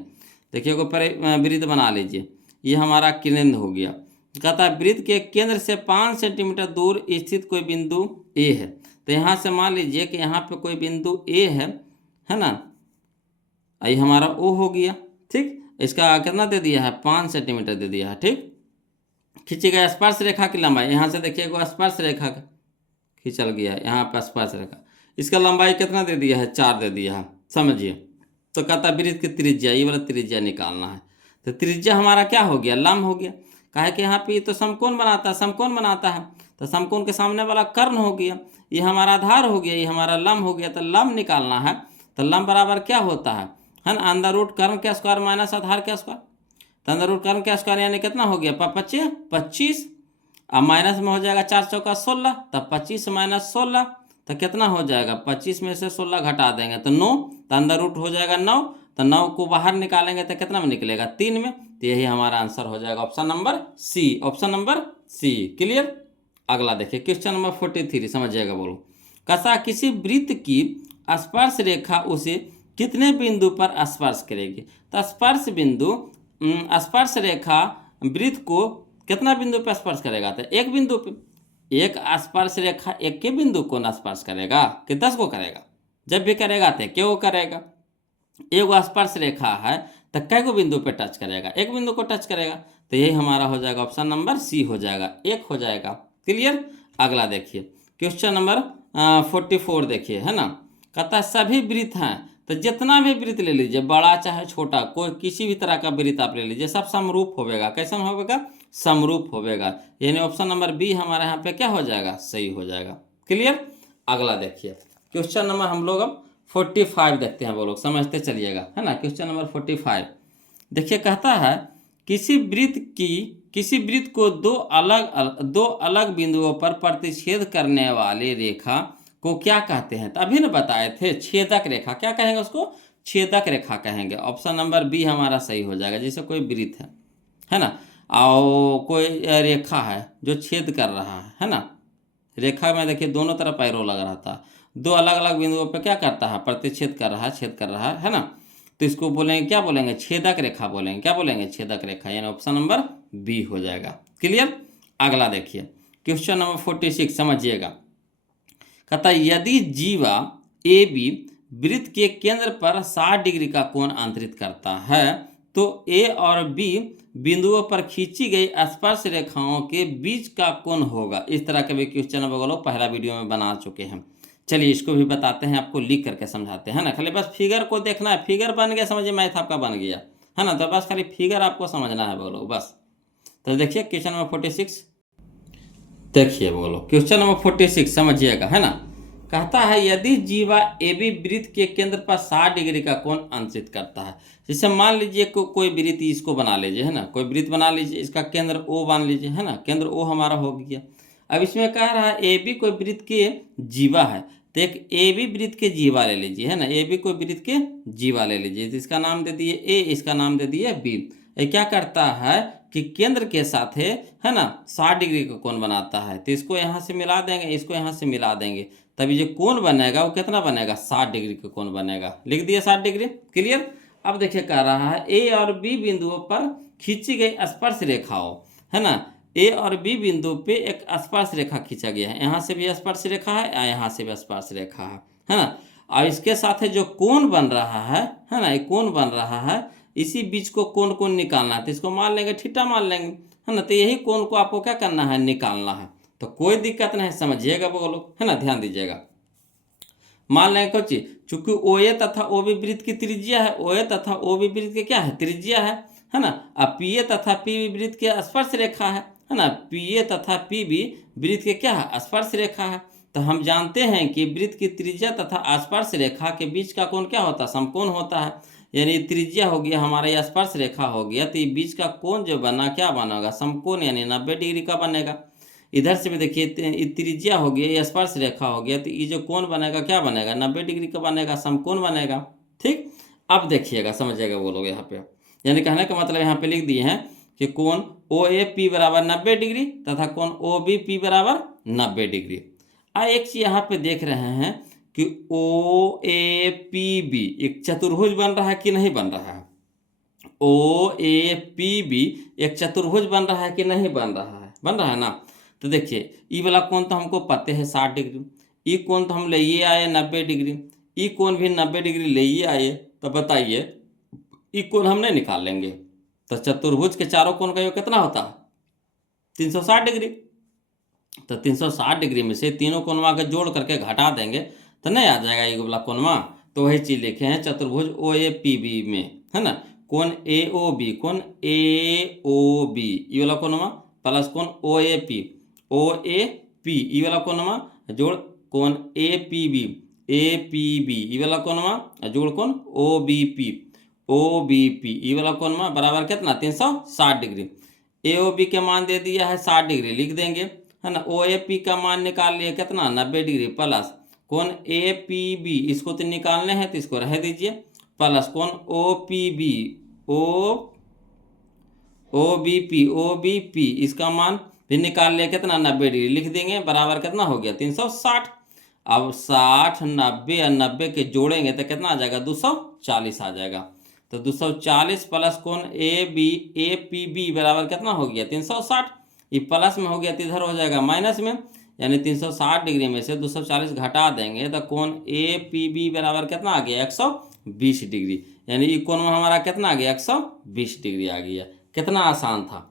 देखिए को पर वृत्त बना लीजिए, ये हमारा केंद्र हो गया। कहता है वृत्त के केंद्र से 5 सेंटीमीटर दूर स्थित कोई बिंदु A है। तो यहाँ से मान लीजिए कि यहाँ पे कोई बिंदु A है ना, ये हमारा O हो गया। ठीक, इसका कितना दे दिया है 5 सेंटीमीटर दे दिया है। ठीक, खींची गई स्पर्श रेखा की लंबाई, यहाँ से देखिए को स्पर्श रेखा खींचल गया है, यहाँ पर स्पर्श रेखा, इसका लंबाई कितना दे दिया है 4 दे दिया है, समझिए। तो कहता वृत्त की त्रिज्या, ये वाला त्रिज्या निकालना है। तो त्रिज्या हमारा क्या हो गया, लंब हो गया। कहा कि यहाँ पे तो समकोण बनाता है, तो समकोण के सामने वाला कर्ण हो गया, ये हमारा आधार हो गया, ये हमारा लंब हो गया। तो लंब निकालना है, तो लंब बराबर क्या होता है ना, अंडर रूट कर्ण के स्क्वायर माइनस आधार के स्क्वायर। तो अंडर रूट कर्ण के स्क्वायर यानी कितना हो गया 25, अब माइनस में हो जाएगा 4 चौका 16, तब 25 माइनस 16 तो कितना हो जाएगा 25 में से 16 घटा देंगे तो 9, तो अंदर रूट हो जाएगा 9, तो 9 को बाहर निकालेंगे तो कितना में निकलेगा 3 में। तो यही हमारा आंसर हो जाएगा option number C, option number C. Clear. अगला देखिए क्वेश्चन नंबर 43 समझिएगा, बोलो। कसा किसी वृत्त की स्पर्श रेखा उसे कितने बिंदु पर स्पर्श करेगी। तो स्पर्श रेखा वृत्त को कितना बिंदु पर स्पर्श करेगा, तो एक बिंदु पे। एक स्पर्श रेखा एक के बिंदु को न स्पर्श करेगा कि 10 को करेगा, जब भी करेगा तो क्यों को करेगा। एक स्पर्श रेखा है तो कै को बिंदु पे टच करेगा, एक बिंदु को टच करेगा। तो यही हमारा हो जाएगा ऑप्शन नंबर सी हो जाएगा, 1 हो जाएगा। क्लियर। अगला देखिए क्वेश्चन नंबर 44 देखिए, है ना। कहता है सभी वृत्त हैं, तो जितना भी वृत्त ले लीजिए, बड़ा चाहे छोटा, कोई किसी भी तरह का वृत्त आप ले लीजिए, सब समरूप होवेगा। कैसा होवेगा, समरूप होवेगा। यानी ऑप्शन नंबर बी हमारे यहाँ पे क्या हो जाएगा, सही हो जाएगा। क्लियर। अगला देखिए क्वेश्चन नंबर हम लोग अब 45 देखते हैं, वो लोग समझते चलिएगा, है ना। क्वेश्चन नंबर 45 देखिए, कहता है किसी वृत्त को दो अलग बिंदुओं पर प्रतिच्छेद करने वाली रेखा को क्या कहते हैं। तो अभी न बताए थे छेदक रेखा, क्या कहेंगे उसको, छेदक रेखा कहेंगे। ऑप्शन नंबर बी हमारा सही हो जाएगा। जैसे कोई वृत्त है ना, और कोई रेखा है जो छेद कर रहा है ना। रेखा में देखिए दोनों तरफ पैरों लग रहा था, दो अलग अलग बिंदुओं पर क्या करता है, प्रतिच्छेद कर रहा है, छेद कर रहा है ना। तो इसको बोलेंगे, क्या बोलेंगे, छेदक रेखा बोलेंगे। क्या बोलेंगे, छेदक रेखा, यानी ऑप्शन नंबर बी हो जाएगा। क्लियर। अगला देखिए क्वेश्चन नंबर 46, समझिएगा। कहता है यदि जीवा ए बी वृत्त के केंद्र पर 60 डिग्री का कोण अंतरित करता है तो ए और बी बिंदुओं पर खींची गई स्पर्श रेखाओं के बीच का कोण होगा। इस तरह के भी क्वेश्चन वो पहला वीडियो में बना चुके हैं। चलिए इसको भी बताते हैं, आपको लिख करके समझाते हैं ना। खाली बस फिगर को देखना है, फिगर बन गया समझिए, मैथ आपका बन गया है ना। तो बस खाली फिगर आपको समझना है बोलो बस। तो देखिए क्वेश्चन नंबर 46, देखिए बोलो क्वेश्चन नंबर 46 समझिएगा, है ना। कहता है यदि जीवा ए बी वृत्त के केंद्र पर 60 डिग्री का कोण अंतरित करता है। जैसे मान लीजिए कोई वृत्त इसको बना लीजिए, है ना, कोई वृत्त बना लीजिए, इसका केंद्र ओ मान लीजिए, है ना, केंद्र ओ हमारा हो गया। अब इसमें कह रहा है ए बी कोई वृत्त के जीवा है, तो एक ए बी वृत्त के जीवा ले लीजिए, है ना, ए बी कोई वृत्त के जीवा ले लीजिए, तो इसका नाम दे दिए ए, इसका नाम दे दिए बी। ये क्या करता है कि केंद्र के साथ है ना 60 डिग्री का कोण बनाता है। तो इसको यहाँ से मिला देंगे, इसको यहाँ से मिला देंगे, तभी जो कोण बनेगा वो कितना बनेगा, 60 डिग्री का कोण बनेगा। लिख दिया 60 डिग्री। क्लियर। अब देखिए कह रहा है ए और बी बिंदुओं पर खींची गई स्पर्श रेखाओं, है ना, ए और बी बिंदु पे एक स्पर्श रेखा खींचा गया है। यहाँ से भी स्पर्श रेखा है, यहाँ से भी स्पर्श रेखा है ना। और इसके साथ जो कोण बन रहा है ना, ये कोण बन रहा है, इसी बीच को कोण कोण निकालना है। तो इसको मान लेंगे थीटा मान लेंगे, है ना। तो यही कोण को आपको क्या करना है, निकालना है। तो कोई दिक्कत नहीं, समझिएगा बोलो, है ना, ध्यान दीजिएगा। मान लेंगे कुछ, चूंकि ओ ए तथा ओ बी वृत्त की त्रिज्या है, ओ ए तथा ओ बी वृत्त की क्या है, त्रिज्या है ना। अब पी ए तथा पी बी वृत्त के स्पर्श रेखा है ना, पी ए तथा पी बी वृत्त के क्या है, स्पर्श रेखा है। तो हम जानते हैं कि वृत्त की त्रिज्या तथा स्पर्श रेखा के बीच का कोण क्या होता है, समकोण होता है। यानी त्रिज्या हो गया हमारा, यह स्पर्श रेखा हो गया, तो ये बीच का कोण जो बना क्या बनेगा, समकोण, यानी 90 डिग्री का बनेगा। इधर से भी देखिए त्रिज्या हो गया, यह स्पर्श रेखा हो गया, तो ये जो कोण बनेगा क्या बनेगा, 90 डिग्री का बनेगा, समकोण बनेगा। ठीक। अब देखिएगा, समझिएगा बोलोगे यहाँ पे, यानी कहने का मतलब यहाँ पे लिख दिए हैं कि कोण ओ ए पी बराबर 90 डिग्री तथा कोण ओ बी पी बराबर 90 डिग्री। एक चीज यहाँ पे देख रहे हैं कि ओ ए पी बी एक चतुर्भुज बन रहा है कि नहीं बन रहा है, ओ ए पी बी एक चतुर्भुज बन रहा है कि नहीं बन रहा है, बन रहा है ना। तो देखिए ई वाला कोण तो हमको पते है 60 डिग्री, ई कोण तो हम ले आए 90 डिग्री, ई कोण भी 90 डिग्री ले आए। तो बताइए ई कोण हम नहीं निकाल लेंगे, तो चतुर्भुज के चारों कोण का योग कितना होता है, 360 डिग्री। तो 360 डिग्री में से तीनों कोणवा के जोड़ करके घटा देंगे तो नहीं आ जाएगा ये वाला कोणवा। तो वही चीज लिखे हैं चतुर्भुज ओ ए पी बी में, है ना, कोण ए ओ बी, कोण ए ओ बी ये वाला कोणवा प्लस कोण ओ A P, O A P ये वाला कोणवा जोड़ कोण A P B, A P B ये वाला कोणवा जोड़ कोण O B P, O B P ये वाला कोणवा बराबर कितना 360 डिग्री। ए ओ बी के मान दे दिया है 60 डिग्री, लिख देंगे, है ना। ओ ए पी का मान निकाल लिया कितना 90 डिग्री, प्लस कोण ए पी बी इसको तो निकालने हैं तो इसको रह दीजिए, प्लस कोण O P B, O B P, O B P इसका मान भी निकाल लिया कितना 90 डिग्री, लिख देंगे, बराबर कितना हो गया 360। अब 60 90 और 90 के जोड़ेंगे तो कितना आ जाएगा 240 आ जाएगा। तो 240 प्लस कोण ए पी बी बराबर कितना हो गया 360। ये प्लस में हो गया तो इधर हो जाएगा माइनस में, यानी 360 डिग्री में से 240 घटा देंगे तो कोण ए पी बी बराबर कितना आ गया 120 डिग्री, यानी ये कोण में हमारा कितना आ गया 120 डिग्री आ गया। कितना आसान था।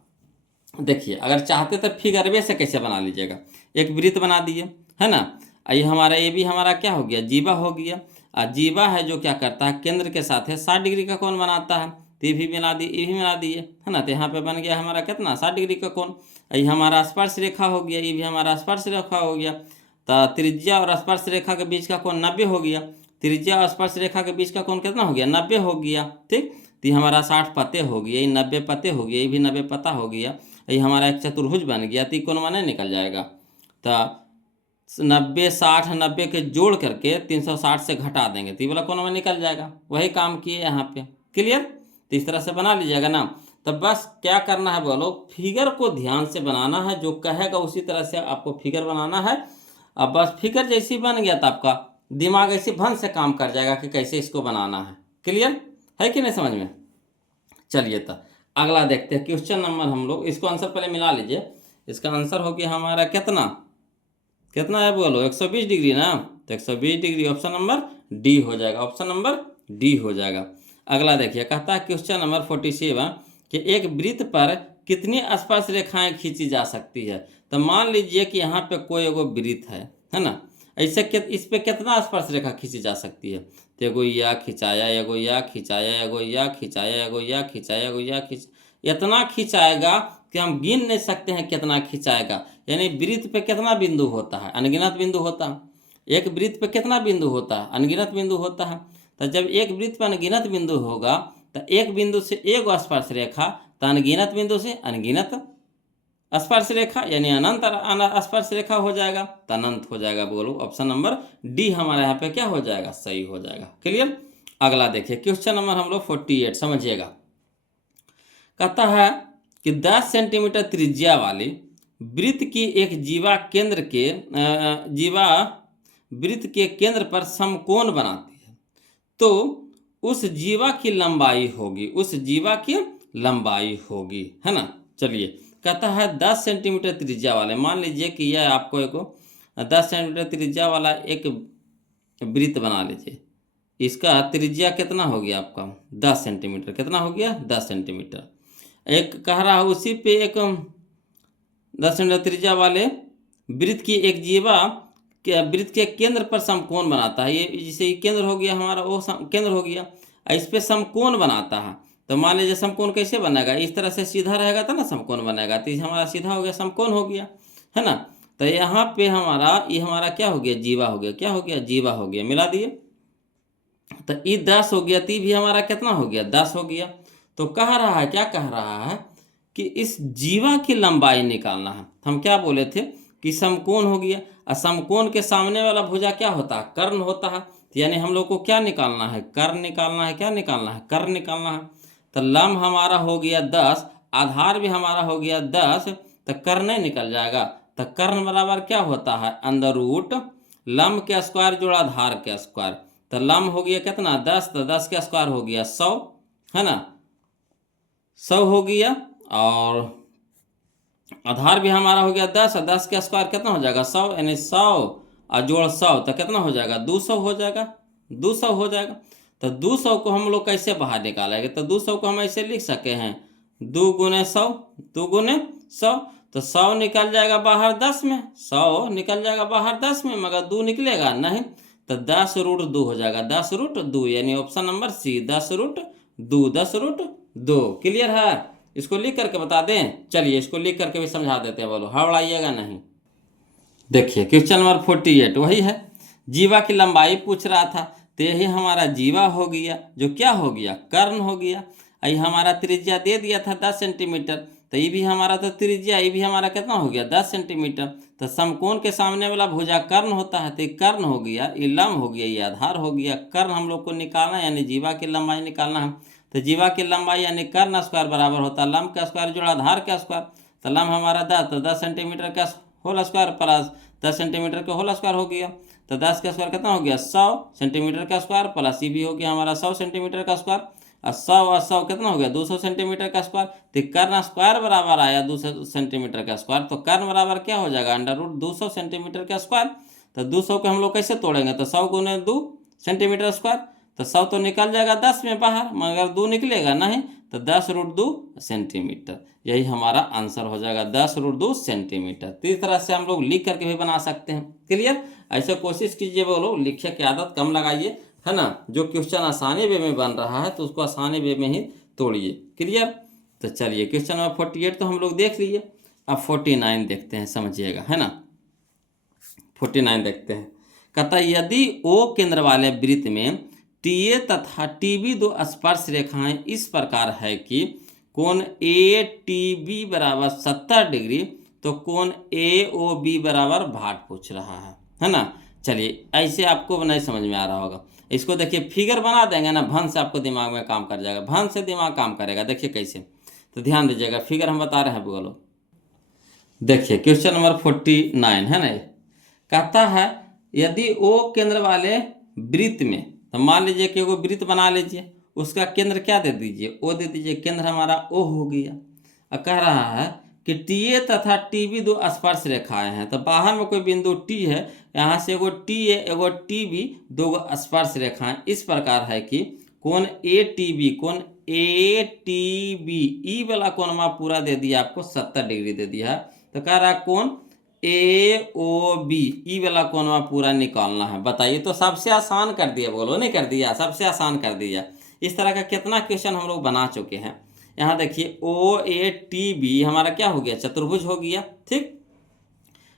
देखिए अगर चाहते तो फिगर वे से कैसे बना लीजिएगा, एक वृत्त बना दिए, है ना। ये हमारा ये भी हमारा क्या हो गया, जीवा हो गया। जीवा है जो क्या करता है केंद्र के साथ है 60 डिग्री का कोण बनाता है, तो ये भी मिला दिए, ये भी मिला दिए, है ना। तो यहाँ पे बन गया हमारा कितना 60 डिग्री का कोण। ये हमारा स्पर्श रेखा हो गया, ये भी हमारा स्पर्श रेखा हो गया। तो त्रिज्या और स्पर्श रेखा के बीच का कोण 90 हो गया, त्रिज्या और स्पर्श रेखा के बीच का कोण कितना हो गया 90 हो गया। ठीक। तो ये हमारा 60 पते हो गया, ये 90 पते हो गया, ये भी 90 पता हो गया, ये हमारा एक चतुर्भुज बन गया। तो कोण माने निकल जाएगा। तो 90 60 90 के जोड़ करके 360 से घटा देंगे तो ये वाला कोण में निकल जाएगा। वही काम किए यहाँ पे। क्लियर। तो इस तरह से बना लीजिएगा ना। तो बस क्या करना है बोलो, फिगर को ध्यान से बनाना है, जो कहेगा उसी तरह से आपको फिगर बनाना है। अब बस फिगर जैसी बन गया तो आपका दिमाग ऐसे भन से काम कर जाएगा कि कैसे इसको बनाना है। क्लियर है कि नहीं समझ में। चलिए तो अगला देखते हैं क्वेश्चन नंबर, हम लोग इसको आंसर पहले मिला लीजिए। इसका आंसर हो गया हमारा कितना, कितना है बोलो, 120 डिग्री ना। तो 120 डिग्री ऑप्शन नंबर डी हो जाएगा, ऑप्शन नंबर डी हो जाएगा। अगला देखिए, कहता है क्वेश्चन नंबर 47 कि एक वृत्त पर कितनी स्पर्श रेखाएं खींची जा सकती है। तो मान लीजिए कि यहाँ पे कोई एगो वृत्त है ना, ऐसे इस पे कितना स्पर्श रेखा खींची जा सकती है। तो एगो या खिंचाया, एगो या खिंचाया, एगो या खिंचाया, एगो या खिंचाया, एगो या इतना खिंचाएगा कि हम गिन नहीं सकते हैं कितना खिंचाएगा। यानी वृत्त पे कितना बिंदु होता है, अनगिनत बिंदु होता है। एक वृत्त पे कितना बिंदु होता है, अनगिनत बिंदु होता है। तो जब एक वृत्त पर अनगिनत बिंदु होगा तो एक बिंदु से एक स्पर्श रेखा, तो अनगिनत बिंदु से अनगिनत स्पर्श रेखा यानी अनंत स्पर्श रेखा हो जाएगा, तो अनंत हो जाएगा। बोलो ऑप्शन नंबर डी हमारा यहाँ पे क्या हो जाएगा, सही हो जाएगा। क्लियर। अगला देखिए क्वेश्चन नंबर हम लोग 48 समझिएगा। कहता है कि 10 सेंटीमीटर त्रिज्या वाली वृत्त की एक जीवा वृत्त के केंद्र पर समकोण बनाती है, तो उस जीवा की लंबाई होगी, उस जीवा की लंबाई होगी, है ना। चलिए, कहता है 10 सेंटीमीटर त्रिज्या वाले, मान लीजिए कि यह आपको एक 10 सेंटीमीटर त्रिज्या वाला एक वृत्त बना लीजिए। इसका त्रिज्या कितना हो गया आपका, 10 सेंटीमीटर। कितना हो गया, 10 सेंटीमीटर। एक कह रहा है उसी पे एक 10 सेंटीमीटर त्रिज्या वाले वृत्त की एक जीवा वृत्त के केंद्र पर समकोण बनाता है। ये जैसे ये केंद्र हो गया हमारा, वो केंद्र हो गया, इस पे समकोण बनाता है। तो मान लीजिए समकोण कैसे बनेगा, इस तरह से सीधा रहेगा तो ना समकोण बनेगा, तो हमारा सीधा हो गया, समकोण हो गया, है ना। तो यहाँ पे ये हमारा क्या हो गया, जीवा हो गया, क्या हो गया, जीवा हो गया। मिला दिए तो ये 10 हो गया, ती भी हमारा कितना हो गया, 10 हो गया। तो कह रहा है, क्या कह रहा है कि इस जीवा की लंबाई निकालना है। हम क्या बोले थे कि समकोण हो गया, और समकोण के सामने वाला भुजा क्या होता है, कर्ण होता है। तो यानी हम लोग को क्या निकालना है, कर्ण निकालना है। क्या निकालना है, कर्ण निकालना है। तो लंब हमारा हो गया 10, आधार भी हमारा हो गया 10, तो कर्ण निकल जाएगा। तो कर्ण बराबर क्या होता है, अंडर रूट लंब के स्क्वायर जोड़ा आधार के स्क्वायर। तो लंब हो गया कितना, 10, तो 10 के स्क्वायर हो गया 100, है ना, 100 हो गया। और आधार भी हमारा हो गया 10, और 10 के स्क्वायर कितना हो जाएगा, 100, यानी 100 और जोड़ 100 तो कितना हो जाएगा, 200 हो जाएगा, 200 हो जाएगा। तो 200 को हम लोग कैसे बाहर निकालेंगे, तो 200 को हम ऐसे लिख सके हैं, 2 गुने 100, 2 गुने 100। तो 100 निकल जाएगा बाहर 10 में, 100 निकल जाएगा बाहर 10 में, मगर 2 निकलेगा नहीं। तो 10 रूट 2 हो जाएगा, 10 रूट 2, यानी option number C 10 root 2, 10 root 2। Clear है। इसको लिख करके बता दें, चलिए इसको लिख करके भी समझा देते हैं, बोलो हड़बड़ाइएगा नहीं। देखिए क्वेश्चन नंबर 48 वही है, जीवा की लंबाई पूछ रहा था। तो यही हमारा जीवा हो गया, जो क्या हो गया, कर्ण हो गया। ये हमारा त्रिज्या दे दिया था 10 सेंटीमीटर, तो ये भी हमारा तो त्रिज्या, ये भी हमारा कितना हो गया, 10 सेंटीमीटर। तो समकोण के सामने वाला भुजा कर्ण होता है, तो ये कर्ण हो गया, ये लंब हो गया, ये आधार हो गया। कर्ण हम लोग को निकालना है, यानी जीवा की लंबाई निकालना है। तो जीवा की लंबाई यानी कर्ण स्क्वायर बराबर होता है लंब का स्क्वायर जोड़ा आधार का स्क्वायर। तो लंब हमारा 10, तो 10 सेंटीमीटर का होल स्क्वायर प्लस 10 सेंटीमीटर का होल स्क्वायर हो गया। तो 10 का स्क्वायर कितना हो गया, 100 सेंटीमीटर का स्क्वायर, प्लस ये भी हो गया हमारा 100 सेंटीमीटर का स्क्वायर, और 100 और 100 कितना हो गया, 200 सेंटीमीटर का स्क्वायर। तो कर्ण स्क्वायर बराबर आया 200 सेंटीमीटर का स्क्वायर। तो कर्ण बराबर क्या हो जाएगा, अंडर रूट 200 सेंटीमीटर का स्क्वायर। तो 200 को हम लोग कैसे तोड़ेंगे, तो 100 गुने 2 सेंटीमीटर स्क्वायर। तो 100 तो निकल जाएगा 10 में बाहर, मगर 2 निकलेगा नहीं। तो 10 रूट 2 सेंटीमीटर, यही हमारा आंसर हो जाएगा, 10 रूट 2 सेंटीमीटर। तो इस तरह से हम लोग लिख करके भी बना सकते हैं। क्लियर। ऐसे कोशिश कीजिए बोलो, लिखे की आदत कम लगाइए, है ना। जो क्वेश्चन आसानी वे में बन रहा है तो उसको आसानी वे में ही तोड़िए। क्लियर। तो चलिए क्वेश्चन नंबर 48 तो हम लोग देख लिए, अब 49 देखते हैं, समझिएगा, है ना। 49 देखते हैं। कहता यदि ओ केंद्र वाले वृत्त में टीए तथा टीबी दो स्पर्श रेखाएं इस प्रकार है कि कोण ए टी बी बराबर 70 डिग्री, तो कोण ए ओ बी बराबर 60 पूछ रहा है ना। चलिए ऐसे आपको नहीं समझ में आ रहा होगा, इसको देखिए फिगर बना देंगे ना, भन से आपको दिमाग में काम कर जाएगा, भन से दिमाग काम करेगा। देखिए कैसे, तो ध्यान दीजिएगा, फिगर हम बता रहे हैं, बोलो। देखिए क्वेश्चन नंबर 49 है ना। कहता है यदि ओ केंद्र वाले वृत्त में, तो मान लीजिए कि वो वृत्त बना लीजिए, उसका केंद्र क्या दे दीजिए, ओ दे दीजिए, केंद्र हमारा ओ हो गया। अब कह रहा है कि टी ए तथा टी बी दो स्पर्श रेखाएं हैं, तो बाहर में कोई बिंदु टी है, यहाँ से एगो टी ए एगो टी बी, दो स्पर्श रेखाएं इस प्रकार है कि कोण ए टी बी, कोण ए टी बी, ई वाला कोण पूरा दे दिया आपको 70 डिग्री दे दिया है। तो कह रहा है कोण ए ओ बी, ई वाला कोण पूरा निकालना है। बताइए, तो सबसे आसान कर दिया, बोलो नहीं कर दिया, सबसे आसान कर दिया। इस तरह का कितना क्वेश्चन हम लोग बना चुके हैं। यहाँ देखिए ओ ए टी बी हमारा क्या हो गया, चतुर्भुज हो गया, ठीक।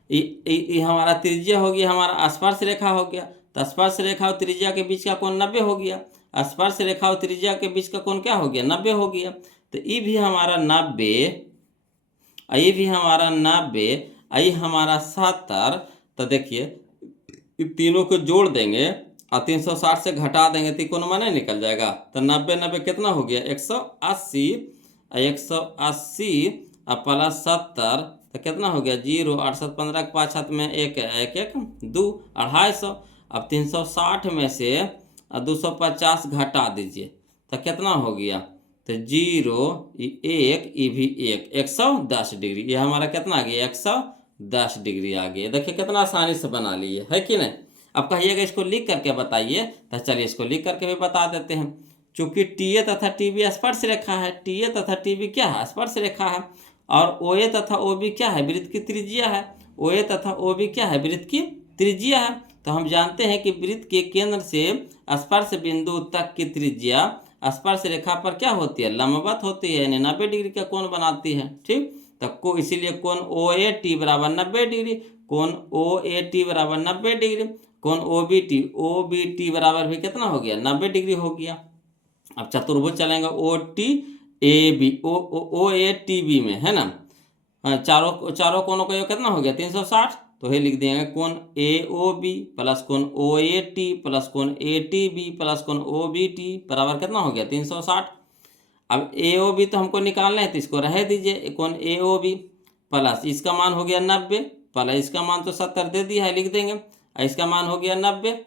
ये हमारा त्रिज्या हो गया, हमारा स्पर्श रेखा हो गया, तो स्पर्श रेखा और त्रिज्या के बीच का कोण 90 हो गया। स्पर्श रेखा और त्रिज्या के बीच का कोण क्या हो गया, 90 हो गया। तो ये भी हमारा 90, ये भी हमारा 90, ये हमारा 70। तो देखिए तीनों को जोड़ देंगे और 360 से घटा देंगे तो कोण माने निकल जाएगा। तो 90 90 कितना हो गया, 180, 180 और प्लस 70 तो कितना हो गया, 0, 8 7 15 के 5 हाथ में 1 1 1 2, 250। अब 360 में से 250 घटा दीजिए तो कितना हो गया, तो 0 1 ये भी 1, 110 डिग्री। ये हमारा कितना आ गया, 110 डिग्री आ गया। देखिए कितना आसानी से बना लिए, है कि नहीं। अब कहिएगा इसको लिख करके बताइए, तो चलिए इसको लिख करके भी बता देते हैं। चूंकि टी ए तथा टी बी स्पर्श रेखा है, टी ए तथा टी बी क्या है, स्पर्श रेखा है, और ओ ए तथा ओ बी क्या है, वृत्त की त्रिज्या है। ओ ए तथा ओ बी क्या है, वृत्त की त्रिज्या है। तो हम जानते हैं कि वृत्त के केंद्र से स्पर्श बिंदु तक की त्रिज्या स्पर्श रेखा पर क्या होती है, लंबवत होती है, यानी 90 डिग्री का कोण बनाती है, ठीक। तो इसीलिए कोण ओ ए टी बराबर 90 डिग्री, कोण ओ ए टी बराबर 90 डिग्री, कोण ओ बी टी बराबर भी कितना हो गया, 90 डिग्री हो गया। अब चतुर्भुज चलेंगे O T A B, O A T B में, है ना, चारों कोणों का योग कितना हो गया, 360। तो ये लिख देंगे कोण ए ओ बी प्लस कोण ओ ए टी प्लस कोण ए टी बी प्लस कोण ओ बी टी बराबर कितना हो गया, 360। अब ए ओ बी तो हमको निकालना है, तो इसको रह दीजिए, कोण ए ओ बी प्लस इसका मान हो गया 90 प्लस इसका मान तो 70 दे दिया है, लिख देंगे, इसका मान हो गया 90।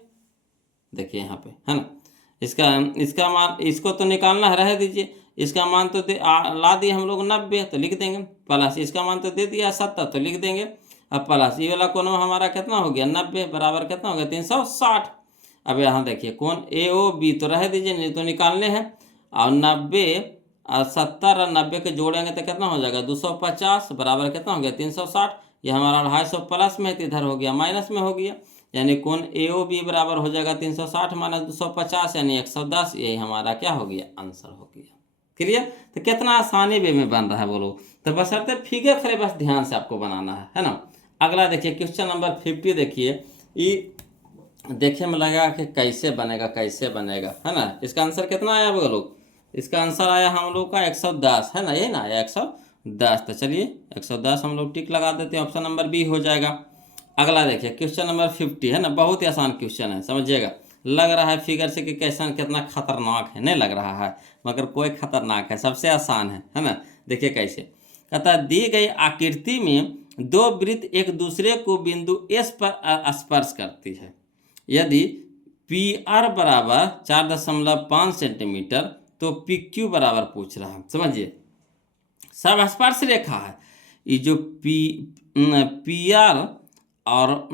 देखिए यहाँ पे, है ना, इसका मान, इसको तो निकालना है, रह दीजिए, इसका मान तो ला दिए हम लोग 90 तो लिख देंगे, प्लस इसका मान तो दे दिया 70 तो लिख देंगे। अब प्लस ये वाला कोण हमारा कितना हो गया, 90 बराबर कितना हो गया, 360। अब यहाँ देखिए कोण ए ओ बी तो रह दीजिए, नहीं तो निकालने हैं, और 90 और 70 और 90 के जोड़ेंगे तो कितना हो जाएगा, 250 बराबर कितना हो गया, 360। ये हमारा 250 प्लस में, इधर हो गया माइनस में हो गया, यानी कोण ए ओ बी बराबर हो जाएगा 360 माइनस 250 यानी 110। यही हमारा क्या हो गया, आंसर हो गया। क्लियर। तो कितना आसानी वे में बन रहा है बोलो। तो बशर्ते फिगर खड़े बस ध्यान से आपको बनाना है ना। अगला देखिए क्वेश्चन नंबर 50। देखिए ये देखने में लगा कि कैसे बनेगा है ना। इसका आंसर कितना आया बोलो। इसका आंसर आया हम लोग का 110 है ना, ये ना आया 110। तो चलिए 110 हम लोग टिक लगा देते हैं, ऑप्शन नंबर बी हो जाएगा। अगला देखिए क्वेश्चन नंबर 50 है ना, बहुत ही आसान क्वेश्चन है, समझिएगा। लग रहा है फिगर से कि क्वेश्चन कितना खतरनाक है, नहीं लग रहा है, मगर कोई खतरनाक है, सबसे आसान है ना। देखिए कैसे कहता है, दी गई आकृति में दो वृत्त एक दूसरे को बिंदु एस पर स्पर्श करती है। यदि पी आर बराबर 4.5 सेंटीमीटर तो पी क्यू बराबर पूछ रहा है। समझिए सब स्पर्श रेखा है, ये जो पी आर और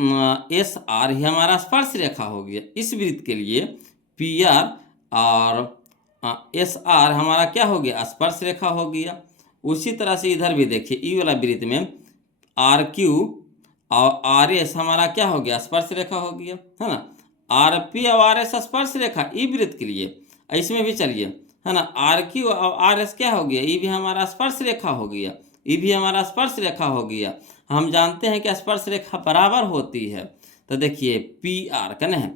एस आर ही हमारा स्पर्श रेखा हो गया। इस वृत्त के लिए पी आर और एस आर हमारा क्या हो गया, स्पर्श रेखा हो गया। उसी तरह से इधर भी देखिए, ई वाला वृत्त में आर क्यू और आर एस हमारा क्या हो गया, स्पर्श रेखा हो गया, है ना। आर पी और आर एस स्पर्श रेखा ई वृत्त के लिए, इसमें भी चलिए, है ना, आर क्यू और आर एस क्या हो गया, ये भी हमारा स्पर्श रेखा हो गया, ये भी हमारा स्पर्श रेखा हो गया। हम जानते हैं कि स्पर्श रेखा बराबर होती है। तो देखिए पी आर कहना है,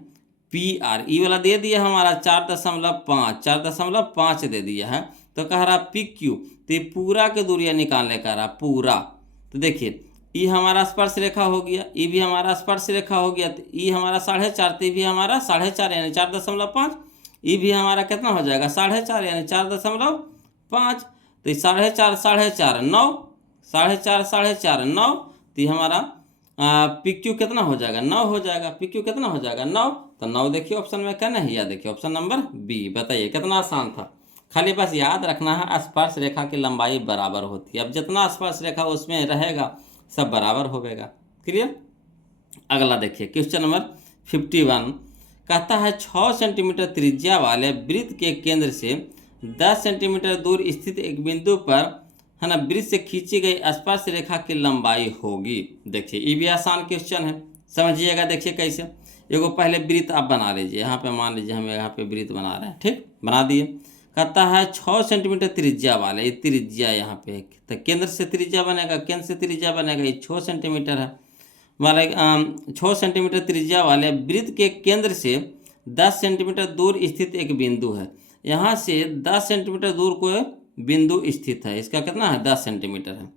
पी आर ई वाला दे दिया हमारा 4.5 दे दिया है। तो कह रहा पी क्यू, तो ये पूरा के दूरिया निकालने कह रहा पूरा। तो देखिए ई हमारा स्पर्श रेखा हो गया, ई भी हमारा स्पर्श रेखा हो गया। तो ई हमारा 4.5, तो भी हमारा 4.5 यानी 4.5, ई भी हमारा कितना हो जाएगा 4.5 यानी 4.5। तो 4.5 9, 4.5 9, तो हमारा पी क्यू कितना हो जाएगा, 9 हो जाएगा। पी क्यू कितना हो जाएगा, 9। तो 9 देखिए ऑप्शन में क्या नहीं, या देखिए ऑप्शन नंबर बी। बताइए कितना आसान था। खाली बस याद रखना है स्पर्श रेखा की लंबाई बराबर होती है। अब जितना स्पर्श रेखा उसमें रहेगा सब बराबर होगा। क्लियर। अगला देखिए क्वेश्चन नंबर 51 कहता है 6 सेंटीमीटर त्रिज्या वाले वृत्त के केंद्र से 10 सेंटीमीटर दूर स्थित एक बिंदु पर है ना वृत्त से खींची गई स्पर्श रेखा की लंबाई होगी। देखिए ये भी आसान क्वेश्चन है, समझिएगा। देखिए कैसे, एगो पहले वृत्त आप बना लीजिए। यहाँ पे मान लीजिए हम यहाँ पे वृत्त बना रहे हैं, ठीक, बना दिए। कहता है 6 सेंटीमीटर त्रिज्या वाले, ये त्रिज्या यहाँ पे तो केंद्र से त्रिज्या बनेगा, केंद्र से त्रिज्या बनेगा, ये 6 सेंटीमीटर है वाले 6 सेंटीमीटर त्रिज्या वाले वृत्त के केंद्र से 10 सेंटीमीटर दूर स्थित एक बिंदु है। यहाँ से 10 सेंटीमीटर दूर कोई बिंदु स्थित है, इसका कितना है 10 सेंटीमीटर है।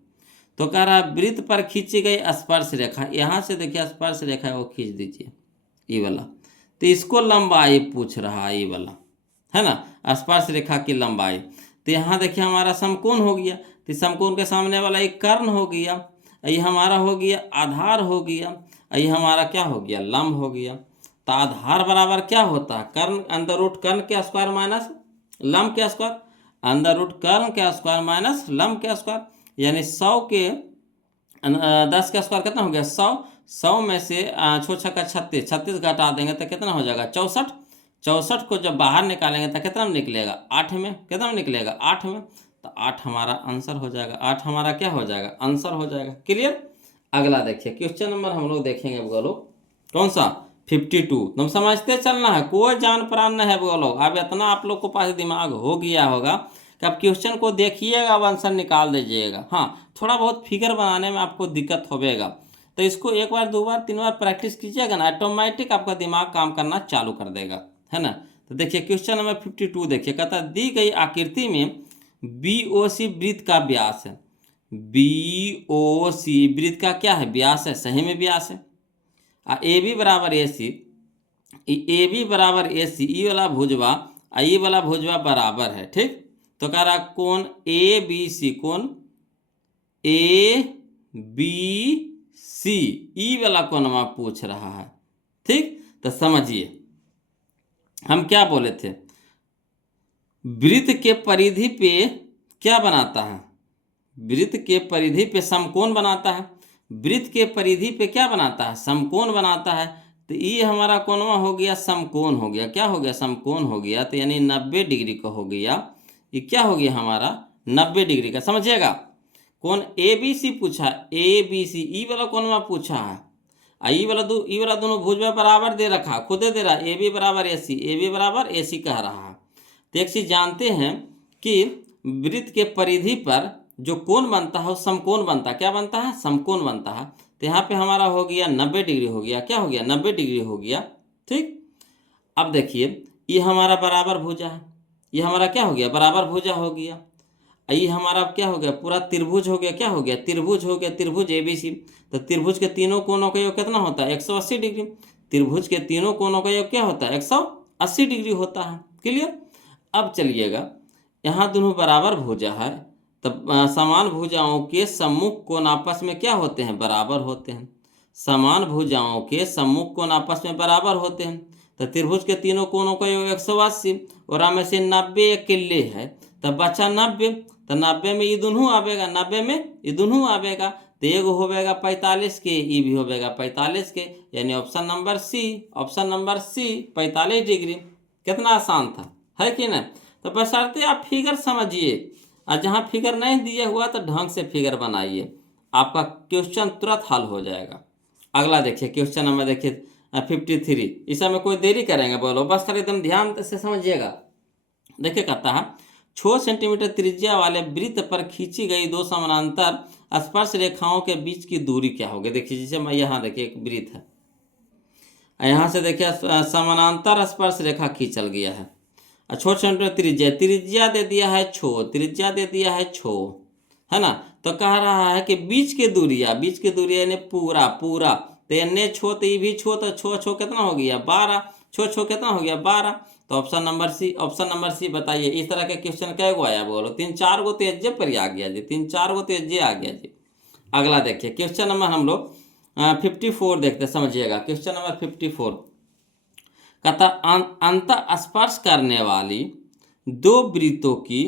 तो कह रहा है वृत्त पर खींची गई स्पर्श रेखा, यहाँ से देखिए स्पर्श रेखा है वो खींच दीजिए ये वाला। तो इसको लंबाई पूछ रहा है ये वाला, है ना, स्पर्श रेखा की लंबाई। तो यहाँ देखिए हमारा समकोण हो गया, तो समकोण के सामने वाला एक कर्ण हो गया, ये हमारा हो गया आधार हो गया, ये हमारा क्या हो गया लंब हो गया। तो आधार बराबर क्या होता है, कर्ण अंडर रूट कर्ण के स्क्वायर माइनस लंब के स्क्वायर, अंडर रूट कर्ण के स्क्वायर माइनस लंब के स्क्वायर। यानी 100 के 10 का स्क्वायर कितना हो गया 100। 100 में से 6 छक्का 36, 36 घटा देंगे तो कितना हो जाएगा 64। 64 को जब बाहर निकालेंगे तो कितना में निकलेगा 8 में, कितना में निकलेगा 8 में। तो 8 हमारा आंसर हो जाएगा, 8 हमारा क्या हो जाएगा आंसर हो जाएगा। क्लियर। अगला देखिए क्वेश्चन नंबर हम लोग देखेंगे बोलो कौन सा 52। तुम समझते चलना है, कोई जान प्राण नहीं है बोलो। अब इतना आप लोग को पास दिमाग हो गया होगा कि आप क्वेश्चन को देखिएगा अब आंसर निकाल दीजिएगा। हाँ थोड़ा बहुत फिगर बनाने में आपको दिक्कत होगा, तो इसको एक बार 2 बार 3 बार प्रैक्टिस कीजिएगा ना, ऑटोमेटिक आपका दिमाग काम करना चालू कर देगा, है ना। तो देखिए क्वेश्चन नंबर 52 देखिए, कहता दी गई आकृति में BOC वृत्त का व्यास है। BOC वृत्त का क्या है व्यास है, सही में व्यास है। AB बराबर AC, AB बराबर AC, ई वाला भुजवा ई वाला भुजवा बराबर है, ठीक। तो कह रहा कोण ABC, कोण ABC ई वाला कोणवा पूछ रहा है, ठीक। तो समझिए हम क्या बोले थे, वृत्त के परिधि पे क्या बनाता है, वृत्त के परिधि पे समकोण बनाता है। वृत्त के परिधि पे क्या बनाता है समकोण बनाता है। तो ये हमारा कोणवा हो गया समकोण हो गया, क्या हो गया समकोण हो गया। तो यानी 90 डिग्री का हो गया, ये क्या हो गया हमारा 90 डिग्री का। समझिएगा कोण ABC पूछा, ABC ई वाला कोणवा पूछा है, ई वाला दोनों भुजवा बराबर दे रखा, खुदे दे रहा AB बराबर AC, AB बराबर AC कह रहा है। तो एक चीज जानते हैं कि वृत्त के परिधि पर जो कोण बनता है वो समकोण बनता है, क्या बनता है समकोण बनता है। तो यहाँ पे हमारा हो गया 90 डिग्री हो गया, क्या हो गया 90 डिग्री हो गया, ठीक। अब देखिए ये हमारा बराबर भुजा है, ये हमारा क्या हो गया बराबर भुजा हो गया। ये हमारा क्या हो गया पूरा त्रिभुज हो गया, क्या हो गया त्रिभुज हो गया, त्रिभुज ABC। तो त्रिभुज के तीनों कोणों का योग कितना होता है 180 डिग्री। त्रिभुज के तीनों कोणों का योग क्या होता है 180 डिग्री होता है। क्लियर। अब चलिएगा यहाँ दोनों बराबर भुजा है, तब समान भुजाओं के सम्मुख कोण आपस में क्या होते हैं बराबर होते हैं। समान भुजाओं के सम्मुख कोण आपस में बराबर होते हैं। तो त्रिभुज के तीनों कोणों का योग 180 और में से 90 अकेले है, तब बचा 90। तो 90 में ये दोनों आवेगा, 90 में ये दोनों आवेगा। तो एगो होवेगा 45 के, ये भी होवेगा 45 के, यानी option number C, option number C 45 degree. कितना आसान था, है कि नहीं। तो बशर्ते आप फिगर समझिए, और जहाँ फिगर नहीं दिया हुआ तो ढंग से फिगर बनाइए, आपका क्वेश्चन तुरंत हल हो जाएगा। अगला देखिए क्वेश्चन नंबर देखिए 53। इस समय कोई देरी करेंगे बोलो, बस खाली एकदम ध्यान से समझिएगा। देखिए कहता है 6 सेंटीमीटर त्रिज्या वाले वृत्त पर खींची गई 2 समानांतर स्पर्श रेखाओं के बीच की दूरी क्या होगी। देखिए जैसे मैं यहाँ देखिए एक वृत्त है, यहाँ से देखिए समानांतर स्पर्श रेखा खींचल गया है, 6 सेंटीमीटर त्रिज्या दे दिया है 6, त्रिज्या दे दिया है 6, है ना। तो कह रहा है कि बीच के दूरिया यानी पूरा तो एने 6 तो ये भी 6, तो 6 कितना हो गया 12, 6 कितना हो गया 12। तो option number C, option number C बताइए। इस तरह के क्वेश्चन कै गो आया बोलो 3-4 गो तो एज्जे पर आ गया जी, 3-4 गो तो एज्जे आ गया जी। अगला देखिए क्वेश्चन नंबर हम लोग 54 देखते हैं, समझिएगा क्वेश्चन नंबर 54। कहता अंत स्पर्श करने वाली दो वृत्तों की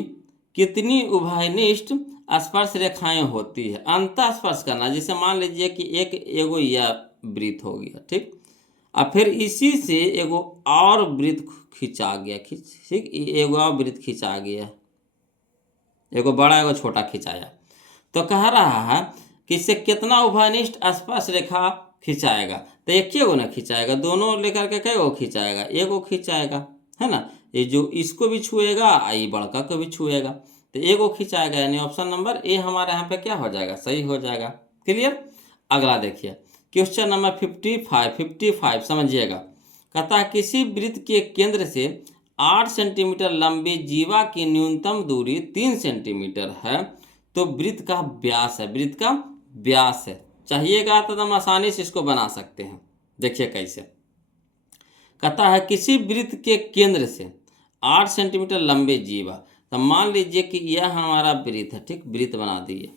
कितनी उभयनिष्ठ स्पर्श रेखाएं होती है। अंत स्पर्श करना, जैसे मान लीजिए कि एक एगो यह वृत्त हो गया, ठीक, और फिर इसी से एगो और वृत्त खिंचा गया, ठीक, एगो और वृत्त खिंचा गया, एगो बड़ा एगो छोटा खिंचाया, तो कह रहा है कि इससे कितना उभयनिष्ठ स्पर्श रेखा खिंचाएगा। तो एक ही गो ना खिंचाएगा, दोनों लेकर के कई गो खिंचाएगा, एगो खिंचाएगा, है ना, ये जो इसको भी छुएगा ये बड़का को भी छुएगा, तो एगो खिंचाएगा, यानी ऑप्शन नंबर ए हमारे यहाँ पे क्या हो जाएगा, सही हो जाएगा। क्लियर। अगला देखिए क्वेश्चन नंबर 55 समझिएगा। कहता है किसी वृत्त के केंद्र से 8 सेंटीमीटर लंबी जीवा की न्यूनतम दूरी 3 सेंटीमीटर है, तो वृत्त का व्यास है, वृत्त का व्यास है चाहिएगा, तो हम आसानी से इसको बना सकते हैं। देखिए कैसे। कहता है किसी वृत्त के केंद्र से 8 सेंटीमीटर लंबे जीवा, तो मान लीजिए कि यह हमारा वृत्त है, ठीक, वृत्त बना दिए,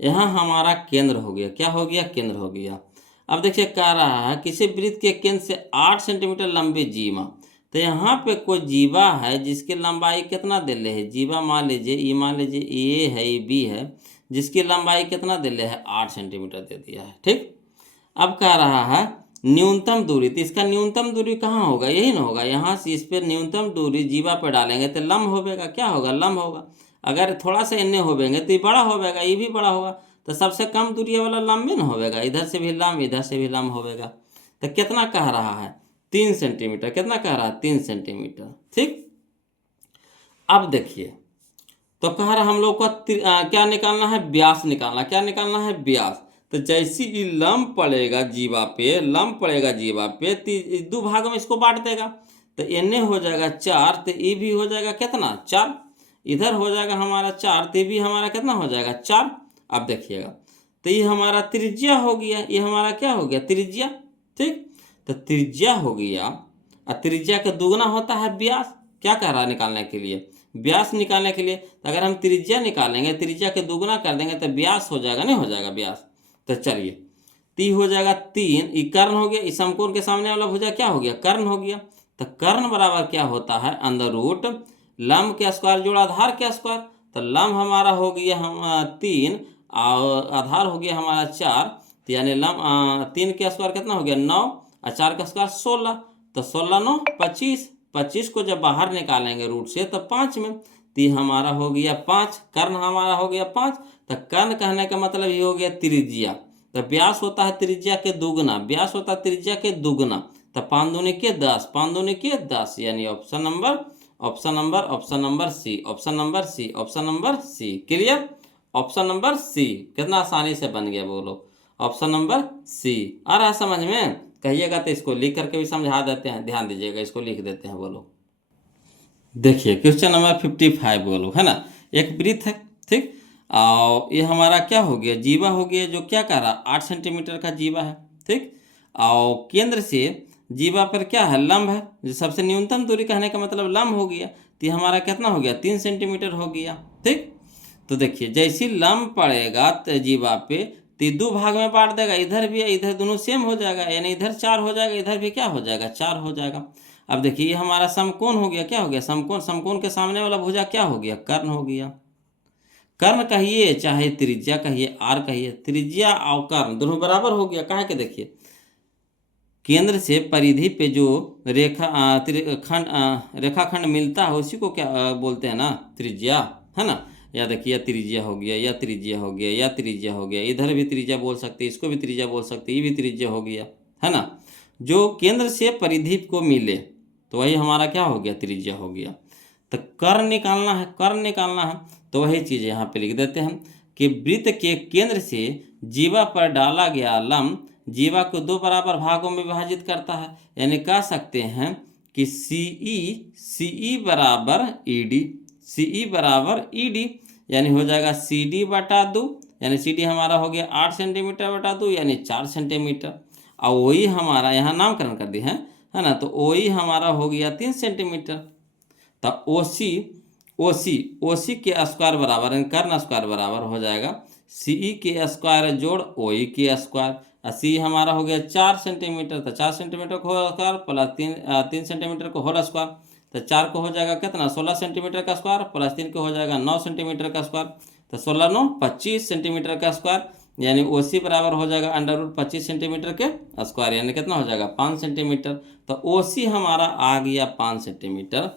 यहाँ हमारा केंद्र हो गया, क्या हो गया, केंद्र हो गया। अब देखिए कह रहा है किसी वृत्त के केंद्र से 8 सेंटीमीटर लंबे जीवा, तो यहाँ पे कोई जीवा है जिसकी लंबाई कितना दे रहे है, जीवा मान लीजिए ए है, ये बी है, जिसकी लंबाई कितना दे रहे है, 8 सेंटीमीटर दे दिया है, ठीक। अब कह रहा है न्यूनतम दूरी, तो इसका न्यूनतम दूरी कहाँ होगा, यही ना होगा, यहाँ से इस पर न्यूनतम दूरी जीवा पर डालेंगे तो लंब होगा, क्या होगा, लंब होगा। अगर थोड़ा सा इन्ने होवेंगे तो ये बड़ा होगा, ये भी बड़ा होगा, तो सबसे कम दूरी वाला लंब में ना होगा, इधर से भी लंब इधर से भी लंब होगा। तो कितना कह रहा है, 3 सेंटीमीटर, कितना कह रहा है, 3 सेंटीमीटर, ठीक। अब देखिए तो कह रहा हम लोग को क्या निकालना है, व्यास निकालना, क्या निकालना है, व्यास। तो जैसी ही लंब पड़ेगा जीवा पे, लंब पड़ेगा जीवा पे, तो 2 भाग में इसको बांट देगा, तो एने हो जाएगा 4, तो ये भी हो जाएगा कितना, 4, इधर हो जाएगा हमारा 4, तो भी हमारा कितना हो जाएगा, 4। अब देखिएगा तो ये हमारा त्रिज्या हो गया, ये हमारा क्या हो गया, त्रिज्या, ठीक। तो त्रिज्या हो गया, और त्रिज्या का दुगना होता है व्यास। क्या कह रहा है निकालने के लिए, व्यास निकालने के लिए। तो अगर हम त्रिज्या निकालेंगे, त्रिज्या के दुगना कर देंगे तो व्यास हो जाएगा, नहीं हो जाएगा व्यास। तो चलिए ती हो जाएगा 3, ये कर्ण हो गया, इस समकोण के सामने वाला भुजा क्या हो गया, कर्ण हो गया। तो कर्ण बराबर क्या होता है, अंडर रूट लंब के स्क्वायर जोड़ आधार के स्क्वायर। तो लंब हमारा हो गया हम 3 और आधार हो गया हमारा 4, तो यानी लंब 3 के स्क्वायर कितना हो गया 9 और 4 का स्क्वायर 16, तो 16 9 25, 25 को जब बाहर निकालेंगे रूट से तो 5 में, तो ये हमारा हो गया 5, कर्ण हमारा हो गया 5। तो कर्ण कहने का मतलब ये हो गया त्रिज्या। तो व्यास होता है त्रिज्या के दुगना, व्यास होता है त्रिज्या के दुगना। तो 5 दूनी के 10, 5 दूनी के 10, यानी option number C, option number C. Clear. Option number C कितना आसानी से बन गया, बोलो ऑप्शन नंबर सी। आ रहा समझ में, कहिएगा तो इसको लिख करके भी समझा देते हैं, ध्यान दीजिएगा, इसको लिख देते हैं, बोलो। देखिए क्वेश्चन नंबर 55 बोलो, है ना, एक वृत्त है, ठीक, और ये हमारा क्या हो गया, जीवा हो गया, जो क्या कह रहा 8 सेंटीमीटर का जीवा है, ठीक, और केंद्र से जीवा पर क्या है, लंब है, जो सबसे न्यूनतम दूरी कहने का मतलब लंब हो गया, तो ये हमारा कितना हो गया 3 सेंटीमीटर हो गया, ठीक। तो देखिए जैसी लंब पड़ेगा तो जीवा पे, तो 2 भाग में बांट देगा, इधर भी इधर दोनों सेम हो जाएगा, यानी इधर 4 हो जाएगा, इधर भी क्या हो जाएगा 4 हो जाएगा। अब देखिए ये हमारा समकोण हो गया, क्या हो गया समकोण, समकोण के सामने वाला भुजा क्या हो गया, कर्ण हो गया। कर्ण कहिए चाहे त्रिज्या कहिए, आर कहिए, त्रिज्या और कर्ण दोनों बराबर हो गया। कहा के देखिए केंद्र से परिधि पे जो रेखाखंड मिलता है उसी को क्या बोलते हैं ना, त्रिज्या, है ना। या देखिए त्रिज्या हो गया, या त्रिज्या हो गया, या त्रिज्या हो गया, इधर भी त्रिज्या बोल सकते, इसको भी त्रिज्या बोल सकते, ये भी त्रिज्या हो गया, है ना। जो केंद्र से परिधि को मिले तो वही हमारा क्या हो गया, त्रिज्या हो गया। तो कर्ण निकालना है, कर्ण निकालना है, तो वही चीज़ यहाँ पे लिख देते हैं कि वृत्त के केंद्र से जीवा पर डाला गया लंब जीवा को 2 बराबर भागों में विभाजित करता है। यानी कह सकते हैं कि सीई बराबर ईडी, यानी हो जाएगा CD बटा 2, यानी CD हमारा हो गया 8 सेंटीमीटर बटा 2, यानी 4 सेंटीमीटर। और वही हमारा यहाँ नामकरण कर दिए हैं, है ना, तो वही हमारा हो गया 3 सेंटीमीटर। तो ओसी के स्क्वायर बराबर, कर्ण स्क्वायर बराबर हो जाएगा CE के स्क्वायर जोड़ OE के स्क्वायर, सी हमारा हो गया 4 सेंटीमीटर, तो 4 सेंटीमीटर को होल स्क्वायर प्लस 3 सेंटीमीटर को होल स्क्वायर, तो 4 को हो जाएगा कितना 16 सेंटीमीटर का स्क्वायर, प्लस 3 को हो जाएगा 9 सेंटीमीटर का स्क्वायर, तो 16 9 25 सेंटीमीटर का स्क्वायर, यानी OC बराबर हो जाएगा √25 सेंटीमीटर के स्क्वायर, यानी कितना हो जाएगा 5 सेंटीमीटर। तो OC हमारा आ गया 5 सेंटीमीटर।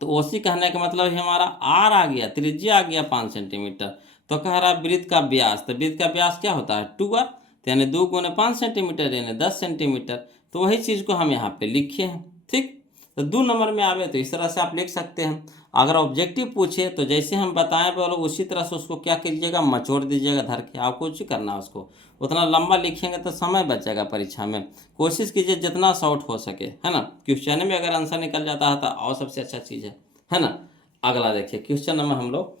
तो OC कहने का मतलब हमारा R आ गया, त्रिज्या आ गया 5 सेंटीमीटर। तो कह रहा है वृत्त का व्यास, तो वृत्त का व्यास क्या होता है 2R, तो यानी 2 गुने 5 सेंटीमीटर यानी 10 सेंटीमीटर। तो वही चीज़ को हम यहाँ पे लिखे हैं। ठीक, तो 2 नंबर में आवे तो इस तरह से आप लिख सकते हैं। अगर ऑब्जेक्टिव पूछे तो जैसे हम बताएं बोलो उसी तरह से उसको क्या कीजिएगा, मचोड़ दीजिएगा धर के, आपको कुछ करना है उसको, उतना लंबा लिखेंगे तो समय बचेगा परीक्षा में। कोशिश कीजिए जितना शॉर्ट हो सके, है ना। क्वेश्चन में अगर आंसर निकल जाता है तो और सबसे अच्छा चीज़ है ना। अगला देखिए क्वेश्चन नंबर हम लोग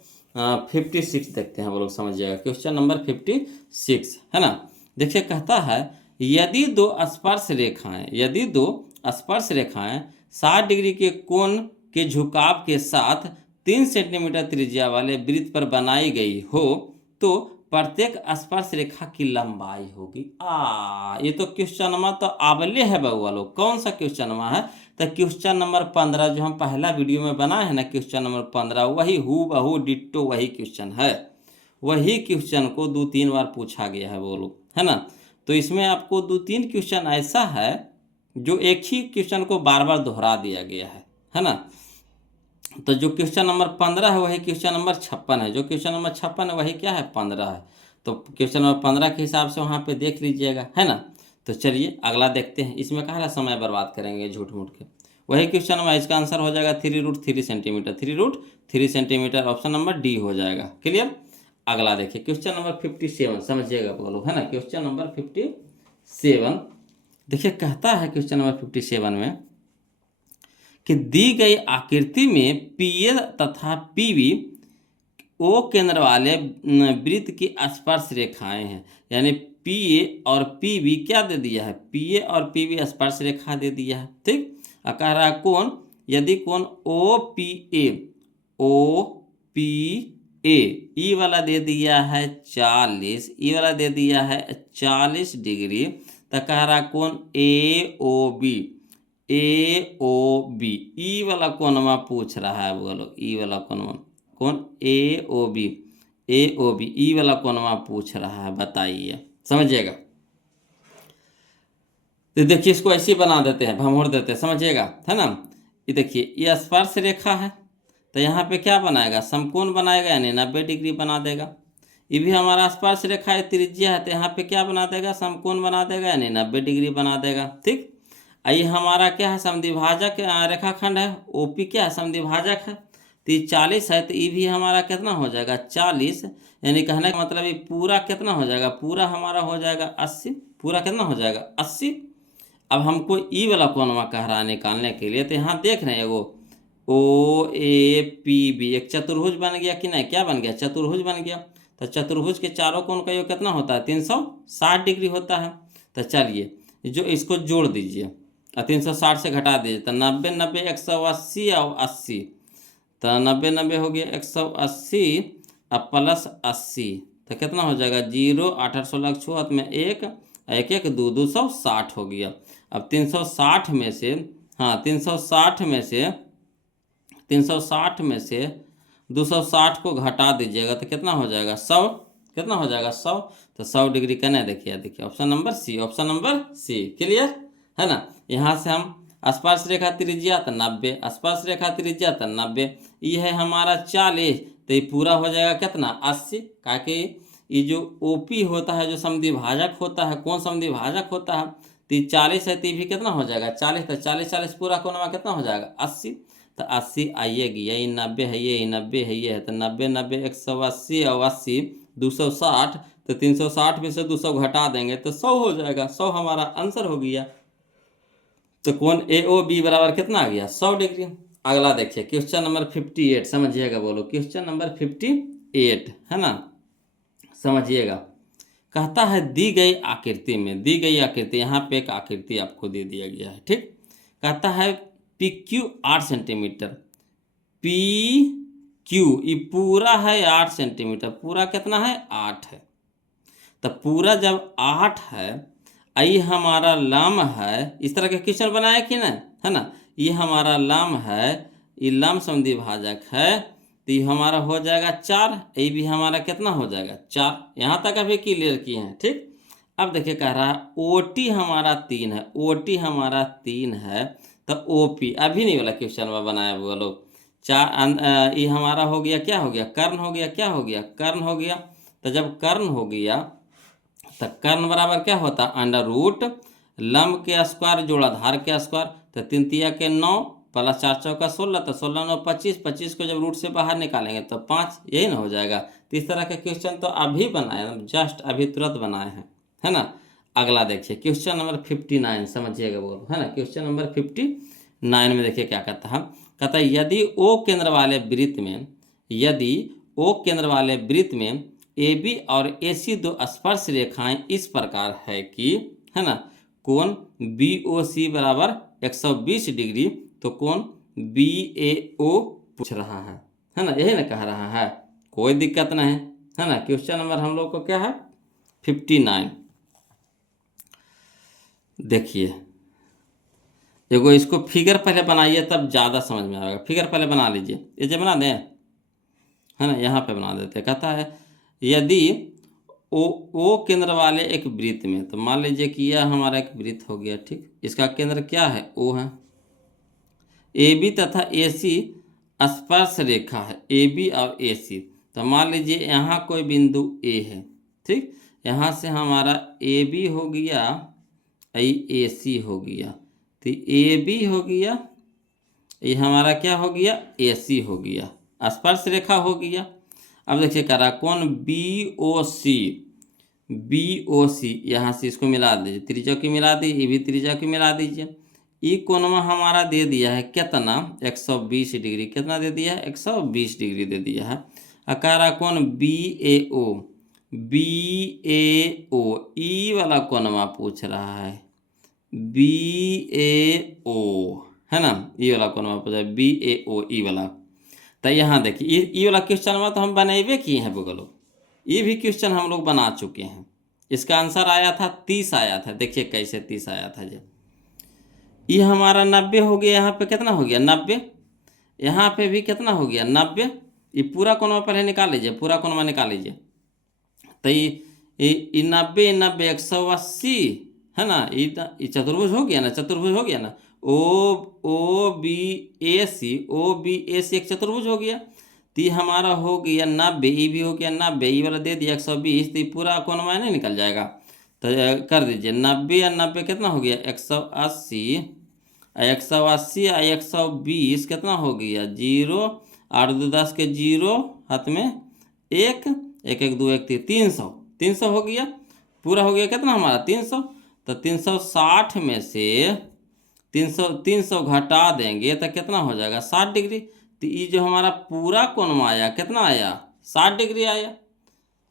56 देखते हैं, वो लोग समझिएगा। क्वेश्चन नंबर 56 है ना। देखिए कहता है यदि दो स्पर्श रेखाएं 60 डिग्री के कोण के झुकाव के साथ 3 सेंटीमीटर त्रिज्या वाले वृत्त पर बनाई गई हो तो प्रत्येक स्पर्श रेखा की लंबाई होगी। ये तो क्वेश्चन नंबर तो आवले है बउआ लोग। कौन सा क्वेश्चन नंबर है, तो क्वेश्चन नंबर 15 जो हम पहला वीडियो में बनाए हैं ना, क्वेश्चन नंबर 15 वही हूबहू डिट्टो वही क्वेश्चन है। वही क्वेश्चन को 2-3 बार पूछा गया है वो लोग, है ना। तो इसमें आपको 2-3 क्वेश्चन ऐसा है जो एक ही क्वेश्चन को बार बार दोहरा दिया गया है ना। तो जो क्वेश्चन नंबर 15 है वही क्वेश्चन नंबर 56 है, जो क्वेश्चन नंबर 56 है वही क्या है 15 है। तो क्वेश्चन नंबर 15 के हिसाब से वहाँ पे देख लीजिएगा, है ना। तो चलिए अगला देखते हैं। इसमें कहा समय बर्बाद करेंगे झूठ मूठ के। वही क्वेश्चन नंबर, इसका आंसर हो जाएगा 3√3 centimetre, 3√3 centimetre, option number D हो जाएगा। क्लियर। अगला देखिए क्वेश्चन नंबर 57, समझिएगा बोलो, है ना। क्वेश्चन नंबर 57 देखिए कहता है क्वेश्चन नंबर 57 में कि दी गई आकृति में PA तथा PB O केंद्र वाले वृत्त की स्पर्श रेखाएं हैं, यानी PA और PB क्या दे दिया है, PA और PB स्पर्श रेखा दे दिया है। ठीक, कह रहा है कौन, यदि कौन OPA ई वाला दे दिया है 40, ई वाला दे दिया है 40 डिग्री, तो कह रहा कौन AOB ई वाला कोणवा पूछ रहा है बोलो, ई वाला कोणवा कौन AOB ई वाला कोणवा पूछ रहा है, बताइए, समझिएगा। तो देखिए इसको ऐसे बना देते हैं, भमोड़ देते हैं, समझिएगा, है ना। ये देखिए ये स्पर्श रेखा है, तो यहाँ पे क्या बनाएगा, समकोण बनाएगा, यानी 90 डिग्री बना देगा। ये भी हमारा स्पर्श रेखा है, त्रिज्या है, तो यहाँ पे क्या बना देगा, समकोण बना देगा, यानी 90 डिग्री बना देगा। ठीक, ये हमारा क्या है, समद्विभाजक रेखाखंड है, OP क्या है, समद्विभाजक है। तो ये 40 है, तो ये भी हमारा कितना हो जाएगा 40, यानी कहने का मतलब ये पूरा कितना हो जाएगा, पूरा हमारा हो जाएगा 80, पूरा कितना हो जाएगा 80। अब हमको ई वाला कोणवा कह रहा है निकालने के लिए, तो यहाँ देख रहे हैं वो OAPB एक चतुर्भुज बन गया कि नहीं, क्या बन गया, चतुर्भुज बन गया। तो चतुर्भुज के चारों कोण का योग कितना होता है 360 डिग्री होता है। तो चलिए जो इसको जोड़ दीजिए, 360 से घटा दीजिए, तो 90 90 180 और 80, तो 90 90 हो गया 180 अब प्लस 80, तो कितना हो जाएगा 0 8 8 16 छुआत में 1 1 1 2 260 हो गया। अब 360 में से, हाँ 360 में से 260 को घटा दीजिएगा तो कितना हो जाएगा 100, कितना हो जाएगा 100। तो 100 डिग्री कहना देखिए option number C, option number C. Clear है ना। यहाँ से हम स्पर्श रेखा त्रिज्या तो 90, स्पर्श रेखा त्रिज्या तो 90, ये है हमारा 40, तो ये पूरा हो जाएगा कितना 80, ताकि ये जो OP होता है जो समद्विभाजक होता है, कौन समद्विभाजक होता है, तो 40 है, तो भी कितना हो जाएगा 40, तो 40 40 पूरा कोणवा कितना हो जाएगा 80, तो 80 आइएगी, यही 90 है, ये 90 है, ये है, तो 90 90 180 और 80 260, तो 360 में से 200 घटा देंगे तो 100 हो जाएगा, 100 हमारा आंसर हो गया। तो कौन AOB बराबर कितना आ गया 100 डिग्री। अगला देखिए क्वेश्चन नंबर 58, समझिएगा बोलो, क्वेश्चन नंबर 58 है ना, समझिएगा। कहता है दी गई आकृति में, दी गई आकृति, यहाँ पे एक आकृति आपको दे दिया गया है। ठीक, कहता है PQ 8 सेंटीमीटर, PQ ये पूरा है 8 सेंटीमीटर, पूरा कितना है 8 है। तो पूरा जब 8 है, आई हमारा लम है, इस तरह के क्वेश्चन बनाया कि ना, है ना। ये हमारा लम है, ये लम समद्विभाजक है, तो ये हमारा हो जाएगा 4, ये भी हमारा कितना हो जाएगा 4। यहाँ तक अभी क्लियर किए हैं, ठीक। अब देखिए कह रहा है OT हमारा 3 है, OT हमारा 3 है, तो OP अभी नहीं वाला क्वेश्चन में बनाया वो लोग। ये हमारा हो गया, क्या हो गया, कर्ण हो गया, क्या हो गया, कर्ण हो गया। तो जब कर्ण हो गया तो कर्ण बराबर क्या होता है, अंडर रूट लंब के स्क्वायर जोड़ा धार के स्क्वायर, तो 3 तिया के 9 प्लस 4 चौका 16, तो 16 9 25, 25 को जब रूट से बाहर निकालेंगे तो 5, यही ना हो जाएगा। तो इस तरह के क्वेश्चन तो अभी बनाए, जस्ट अभी तुरंत बनाए हैं, है ना। अगला देखिए क्वेश्चन नंबर 59, समझिएगा वो, है ना। क्वेश्चन नंबर 59 में देखिए क्या कहता है, कहता है यदि ओ केंद्र वाले वृत्त में, यदि ओ केंद्र वाले वृत्त में AB और AC दो स्पर्श रेखाएं इस प्रकार है कि, है ना, कोण BOC बराबर 120 डिग्री, तो कोण BAO पूछ रहा है ना, यही ना कह रहा है, कोई दिक्कत नहीं है ना। क्वेश्चन नंबर हम लोग को क्या है 59। देखिए एगो इसको फिगर पहले बनाइए तब ज़्यादा समझ में आएगा। फिगर पहले बना लीजिए, ये जो बना दें, है ना, यहाँ पे बना देते। कहता है यदि ओ केंद्र वाले एक वृत्त में, तो मान लीजिए कि यह हमारा एक वृत्त हो गया, ठीक। इसका केंद्र क्या है, O है। AB तथा AC स्पर्श रेखा है, AB और AC। तो मान लीजिए यहाँ कोई बिंदु A है, ठीक। यहाँ से हमारा AB हो गया, AC हो गया, तो AB हो गया, ये हमारा क्या हो गया, AC हो गया, स्पर्श रेखा हो गया। अब देखिए कह रहा कौन BOC, यहाँ से इसको मिला दीजिए, त्रिज्या की मिला दीजिए, ये भी त्रिज्या की मिला दीजिए। ई कोण हमारा दे दिया है कितना, 120 डिग्री, कितना दे दिया है, 120 डिग्री दे दिया है। कह रहा कौन BAO, ई वाला कोणवा पूछ रहा है, BAO, है ना, ई वाला कोणवा पूछ रहा है, BAO, ई वाला। तो यहाँ देखिए ई वाला क्वेश्चन में तो हम बनाए किए हैं बगलो, ये भी क्वेश्चन हम लोग बना चुके हैं। इसका आंसर आया था 30 आया था। देखिए कैसे 30 आया था जी, ये हमारा 90 हो गया, यहाँ पे कितना हो गया 90, यहाँ पे भी कितना हो गया 90। ये पूरा कोण में पहले निकाल लीजिए, पूरा कोण में निकाल लीजिए, तो ये 90 90 180, है ना, ये चतुर्भुज हो गया ना, चतुर्भुज हो गया ना, OBAC एक चतुर्भुज हो गया। तो ये हमारा हो गया 90, ये भी हो गया 90, ये वाला दे दिया 120, तो ये पूरा कोण में नहीं निकल जाएगा। तो कर दीजिए 90 या 90 कितना हो गया 180, 180 या 120 कितना हो गया 0, 8 2 10 के 0, हाथ में 1, 1 1 2 1 300, 300 हो गया, पूरा हो गया कितना हमारा 300। तो 360 में से 300 घटा देंगे तो कितना हो जाएगा 60 डिग्री। तो ये जो हमारा पूरा कोण में आया कितना आया 60 डिग्री आया।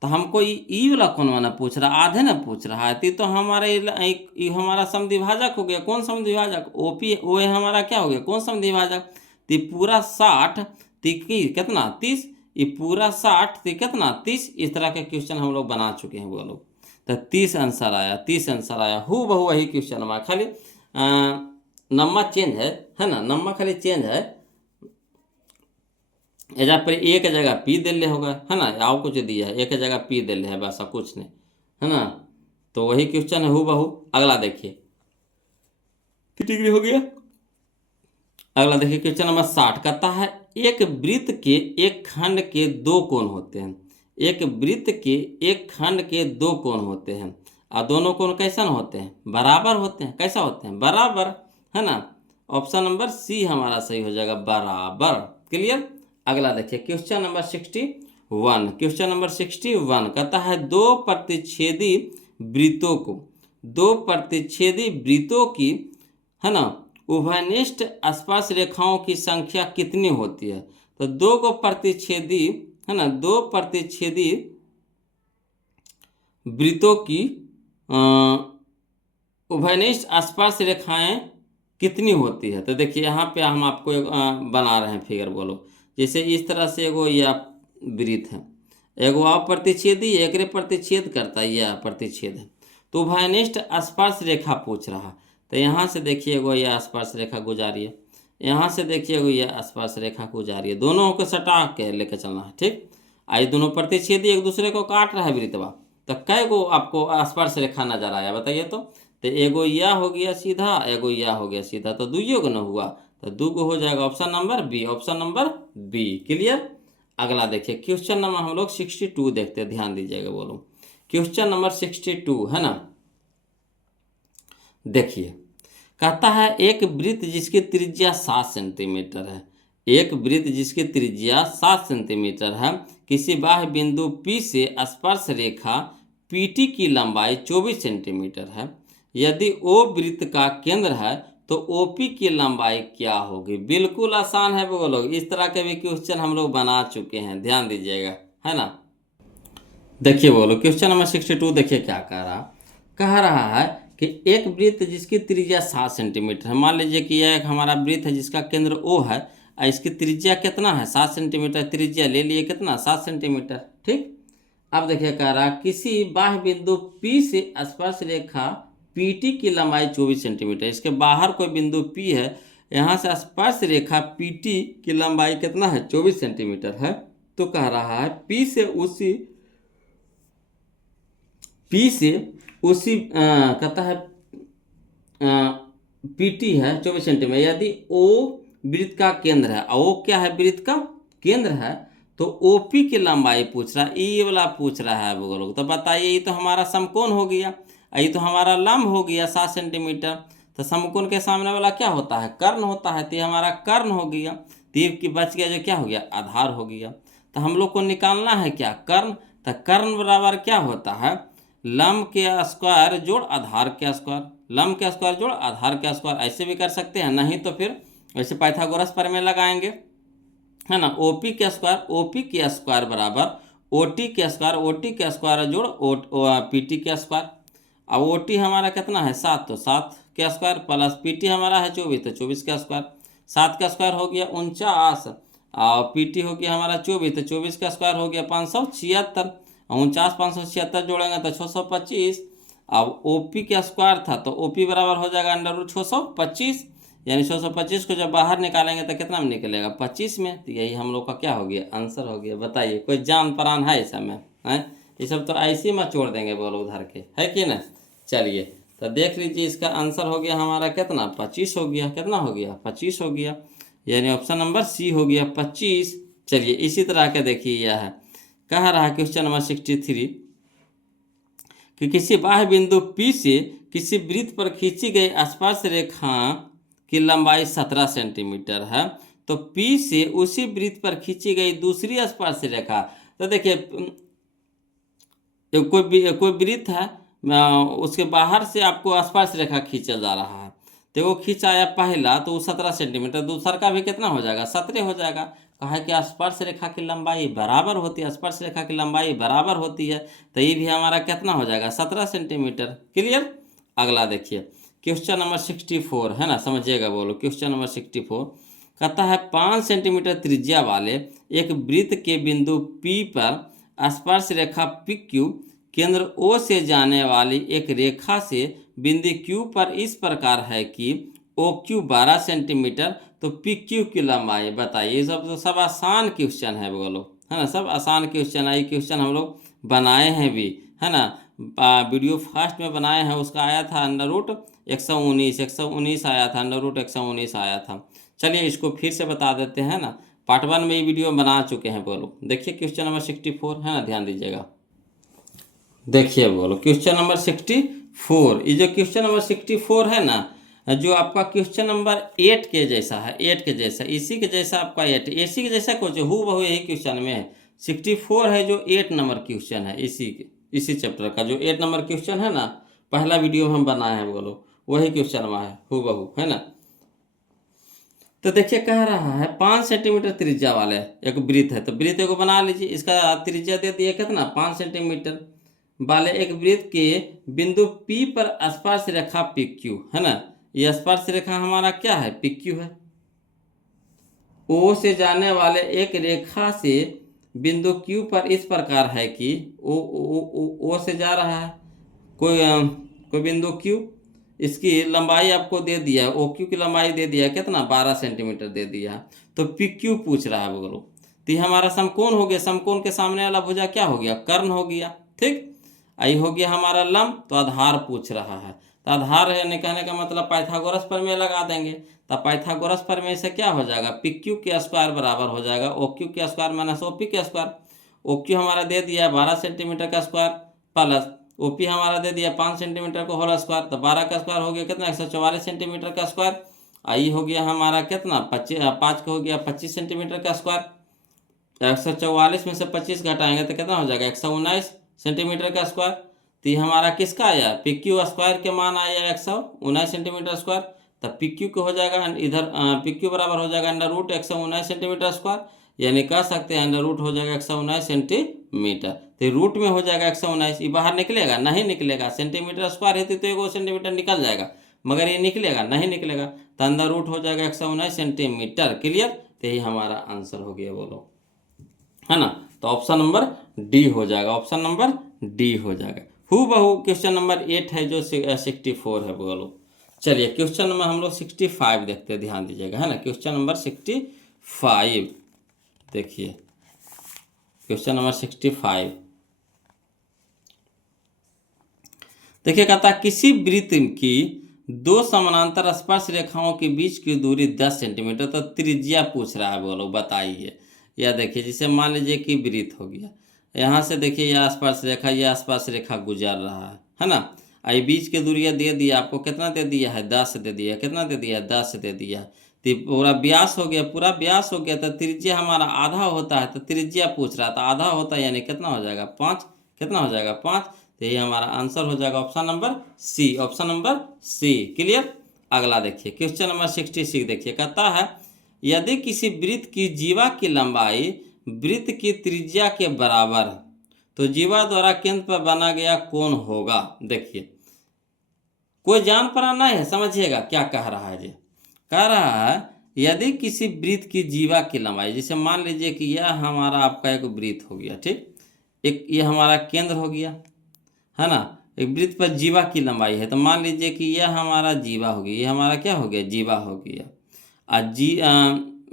तो हमको ई वाला कोण ना पूछ रहा, आधे ना पूछ रहा है, तो हमारे ये हमारा समद्विभाजक हो गया। कौन समद्विभाजक, OP ओ हमारा क्या हो गया कौन समद्विभाजक। तो पूरा 60 कितना 30, ये पूरा 60 कितना 30। इस तरह के क्वेश्चन हम लोग बना चुके हैं वो लोग। तो 30 आंसर आया, 30 आंसर आया, हु बहु वही क्वेश्चन में, खाली नंबर चेंज है ना, नंबर खाली चेंज है। एजा पर एक जगह P दिल्ले होगा, है ना, आओ कुछ दिया है, एक जगह P दिल्ले है, बस कुछ नहीं, है ना। तो वही क्वेश्चन है हु बहु। अगला देखिए कितनी डिग्री हो गया। अगला देखिए क्वेश्चन नंबर 60 कहता है एक वृत्त के एक खंड के दो कोण होते हैं, एक वृत्त के एक खंड के दो कोण होते हैं, और दोनों कोण कैसा होते हैं, बराबर होते हैं। कैसा होते हैं, बराबर, है ना। ऑप्शन नंबर C हमारा सही हो जाएगा, बराबर। क्लियर। अगला देखिए क्वेश्चन नंबर 61। क्वेश्चन नंबर 61 कहता है दो प्रतिच्छेदी वृत्तों की, है ना, उभयनिष्ठ स्पर्श रेखाओं की संख्या कितनी होती है। तो दो को प्रतिच्छेदी, है ना, दो प्रतिच्छेदी वृत्तों की उभयनिष्ठ स्पर्श रेखाएं कितनी होती है। तो देखिए यहाँ पे हम आपको एक बना रहे हैं फिगर, बोलो जैसे इस तरह से एगो यह वृत्त है, एगो आप प्रतिच्छेदी एकरे प्रतिच्छेद करता है, यह प्रतिच्छेद है। तो उभयनिष्ठ स्पर्श रेखा पूछ रहा। तो यहाँ से देखिए एगो यह स्पर्श रेखा गुजारी है, यहाँ से देखिए एगो यह स्पर्श रेखा गुजारी है, दोनों को सटा के लेके चलना है। ठीक, आई दोनों प्रतिच्छेदी एक दूसरे को काट रहा है वृत्तवा। तो कै गो आपको स्पर्श रेखा नजर आया बताइए तो एगो यह हो गया सीधा, एगो यह हो गया सीधा, तो दुइयो को न हुआ, तो दो गो हो जाएगा। Option number B, option number B. Clear. अगला देखिए क्वेश्चन नंबर हम लोग 62 देखते हैं, ध्यान दीजिएगा। बोलो क्वेश्चन नंबर 62 है ना। देखिए कहता है एक वृत्त जिसकी त्रिज्या 7 सेंटीमीटर है, एक वृत्त जिसकी त्रिज्या 7 सेंटीमीटर है, किसी बाह्य बिंदु P से स्पर्श रेखा PT की लंबाई 24 सेंटीमीटर है। यदि O वृत्त का केंद्र है तो OP की लंबाई क्या होगी। बिल्कुल आसान है बोलो, इस तरह के भी क्वेश्चन हम लोग बना चुके हैं, ध्यान दीजिएगा, है ना। देखिए बोलो क्वेश्चन नंबर 62 देखिए क्या कह रहा है कि एक वृत्त जिसकी त्रिज्या 7 सेंटीमीटर है। मान लीजिए कि यह एक हमारा वृत्त है जिसका केंद्र O है, इसकी त्रिज्या कितना है 7 सेंटीमीटर, त्रिज्या ले लिए कितना 7 सेंटीमीटर। ठीक, अब देखिए कह रहा किसी बाह्य बिंदु P से स्पर्श रेखा PT की लंबाई 24 सेंटीमीटर। इसके बाहर कोई बिंदु P है, यहाँ से स्पर्श रेखा PT की लंबाई कितना है 24 सेंटीमीटर है। तो कह रहा है P से उसी कहता है PT है 24 सेंटीमीटर। यदि O वृत्त का केंद्र है, O क्या है वृत्त का केंद्र है, तो OP की लंबाई पूछ रहा है, ये वाला पूछ रहा है वो लोग। तो बताइए ये तो हमारा समकोण हो गया, ये तो हमारा लंब हो गया 7 सेंटीमीटर। तो समकोण के सामने वाला क्या होता है कर्ण होता है, तो ये हमारा कर्ण हो गया। तीर की बच गया जो क्या हो गया आधार हो गया। तो हम लोग को निकालना है क्या कर्ण। तो कर्ण बराबर क्या होता है लंब के स्क्वायर जोड़ आधार के स्क्वायर, लंब के स्क्वायर जोड़ आधार के स्क्वायर। ऐसे भी कर सकते हैं, नहीं तो फिर वैसे पाइथागोरस प्रमेय लगाएंगे, है ना। OP के स्क्वायर बराबर OT के स्क्वायर जोड़ PT के स्क्वायर। अब OT हमारा कितना है 7, तो 7 के स्क्वायर प्लस PT हमारा है 24, तो 24 का स्क्वायर। 7 का स्क्वायर हो गया 49 और PT हो गया हमारा 24, तो 24 का स्क्वायर हो गया 576। 49 576 जोड़ेंगे तो 625। अब OP का स्क्वायर था तो OP बराबर हो जाएगा √625, यानी 625 को जब बाहर निकालेंगे तो कितना में निकलेगा 25 में। तो यही हम लोग का क्या हो गया आंसर हो गया। बताइए कोई जान परान है इस समय है, ये सब तो ऐसे ही मत छोड़ देंगे बोलो उधर के, है कि ना। चलिए तो देख लीजिए इसका आंसर हो गया हमारा कितना 25 हो गया, कितना हो गया 25 हो गया, यानी ऑप्शन नंबर सी हो गया 25। चलिए इसी तरह के देखिए यह है कह रहा है क्वेश्चन नंबर 63 कि किसी बाह्य बिंदु P से किसी वृत्त पर खींची गई स्पर्श रेखा की लंबाई 17 सेंटीमीटर है, तो P से उसी वृत्त पर खींची गई दूसरी स्पर्श रेखा। तो देखिए कोई वृत्त है, उसके बाहर से आपको स्पर्श रेखा खींचा जा रहा है, तो वो खींचाया पहला तो वो 17 सेंटीमीटर, दूसरा का भी कितना हो जाएगा 17 हो जाएगा। कहा है कि स्पर्श रेखा की लंबाई बराबर होती है, स्पर्श रेखा की लंबाई बराबर होती है, तो ये भी हमारा कितना हो जाएगा 17 सेंटीमीटर। क्लियर। अगला देखिए क्वेश्चन नंबर 64 है ना, समझिएगा बोलो। क्वेश्चन नंबर 64 कहता है 5 सेंटीमीटर त्रिज्या वाले एक वृत्त के बिंदु P पर स्पर्श रेखा PQ केंद्र O से जाने वाली एक रेखा से बिंदु Q पर इस प्रकार है कि OQ 12 सेंटीमीटर, तो PQ की लंबाई बताइए। सब आसान क्वेश्चन है बोलो, है ना, सब आसान क्वेश्चन है। ये क्वेश्चन हम लोग बनाए हैं भी, है ना। वीडियो फर्स्ट में बनाए हैं, उसका आया था √119 आया था, √119 आया था। चलिए इसको फिर से बता देते हैं ना, पार्ट 1 में ये वीडियो बना चुके हैं बोलो। देखिए क्वेश्चन नंबर 64 है ना, ध्यान दीजिएगा। देखिए बोलो क्वेश्चन नंबर 64, ये जो क्वेश्चन नंबर 64 है ना, जो आपका क्वेश्चन नंबर 8 के जैसा है, 8 के जैसा, इसी के जैसा आपका 8 इसी के जैसा कुछ हूबहू यही क्वेश्चन में है। 64 है जो 8 नंबर क्वेश्चन है, इसी चैप्टर का जो 8 नंबर क्वेश्चन है ना, पहला वीडियो हम बनाए हैं बोलो, वही क्वेश्चन में है हूबहू, है ना। तो देखिए कह रहा है 5 सेंटीमीटर त्रिज्या वाले एक वृत्त है, तो वृत्त को बना लीजिए। इसका त्रिज्या दे दिया कितना 5 सेंटीमीटर वाले एक वृत्त के बिंदु P पर स्पर्श रेखा PQ, है ना। यह स्पर्श रेखा हमारा क्या है PQ है। O से जाने वाले एक रेखा से बिंदु Q पर इस प्रकार है कि ओ से जा रहा है कोई बिंदु Q, इसकी लंबाई आपको दे दिया है, OQ की लंबाई दे दिया है कितना, 12 सेंटीमीटर दे दिया है। तो PQ पूछ रहा है बोलो, तो ये हमारा समकोण हो गया। समकोण के सामने वाला भुजा क्या हो गया, कर्ण हो गया। ठीक, आई हो गया हमारा लंब। तो आधार पूछ रहा है, तो आधार है कहने का मतलब पाइथागोरस प्रमेय लगा देंगे। तो पाइथागोरस प्रमेय से क्या हो जाएगा, PQ के स्क्वायर बराबर हो जाएगा OQ के स्क्वायर माइनस OP के स्क्वायर। OQ हमारा दे दिया 12 सेंटीमीटर का स्क्वायर प्लस OP हमारा दे दिया 5 सेंटीमीटर को होल स्क्वायर। तो 12 का स्क्वायर हो गया कितना, 144 सेंटीमीटर का स्क्वायर। आई हो गया हमारा कितना, 5 का हो गया 25 सेंटीमीटर का स्क्वायर। 144 में से 25 घटाएंगे तो कितना हो जाएगा, 119 सेंटीमीटर का स्क्वायर। तो ये हमारा किसका आया, PQ स्क्वायर के मान आया 119 सेंटीमीटर स्क्वायर। तब PQ को हो जाएगा इधर PQ बराबर हो जाएगा अंडर रूट 119 सेंटीमीटर स्क्वायर, यानी कह सकते हैं अंडर रूट हो जाएगा 119 सेंटीमीटर। तो रूट में हो जाएगा 119, ये बाहर निकलेगा नहीं निकलेगा, सेंटीमीटर स्क्वायर है तो 1 सेंटीमीटर निकल जाएगा, मगर ये निकलेगा नहीं निकलेगा। तो अंडर रूट हो जाएगा 119 सेंटीमीटर। क्लियर, तो यही हमारा आंसर हो गया बोलो, है ना। तो ऑप्शन नंबर डी हो जाएगा, ऑप्शन नंबर डी हो जाएगा। हूबहू क्वेश्चन नंबर 8 है जो 64 है बोलो। चलिए क्वेश्चन नंबर हम लोग 65 देखते हैं, ध्यान दीजिएगा, है ना। क्वेश्चन नंबर 65 देखिए, क्वेश्चन नंबर 65 देखिए, कहता है किसी वृत्त की दो समानांतर स्पर्श रेखाओं के बीच की दूरी 10 सेंटीमीटर, तो त्रिज्या पूछ रहा है बोलो, बताइए। या देखिए, जैसे मान लीजिए कि वृत्त हो गया, यहाँ से देखिए यह स्पर्श रेखा, यह स्पर्श रेखा गुजर रहा है ना। आई बीच के दूरिया दे दिया आपको, कितना दे दिया है, 10 दे दिया, कितना दे दिया है, 10 दे दिया। तो पूरा व्यास हो गया, पूरा व्यास हो गया। तो त्रिज्या हमारा आधा होता है, तो त्रिज्या पूछ रहा था, आधा होता है यानी कितना हो जाएगा, 5। कितना हो जाएगा, 5। तो ये हमारा आंसर हो जाएगा option number C, option number C. Clear. अगला देखिए क्वेश्चन नंबर 66 देखिए, कहता है यदि किसी वृत्त की जीवा की लंबाई वृत्त की त्रिज्या के बराबर, तो जीवा द्वारा केंद्र पर बना गया कोण होगा। देखिए कोई जान पड़ा नहीं है, समझिएगा क्या कह रहा है। जी कह रहा है यदि किसी वृत्त की जीवा की लंबाई, जैसे मान लीजिए कि यह हमारा आपका एक वृत्त हो गया, ठीक, एक ये हमारा केंद्र हो गया, है ना। एक वृत्त पर जीवा की लंबाई है, तो मान लीजिए कि यह हमारा जीवा हो गया, ये हमारा क्या हो गया, जीवा हो गया। और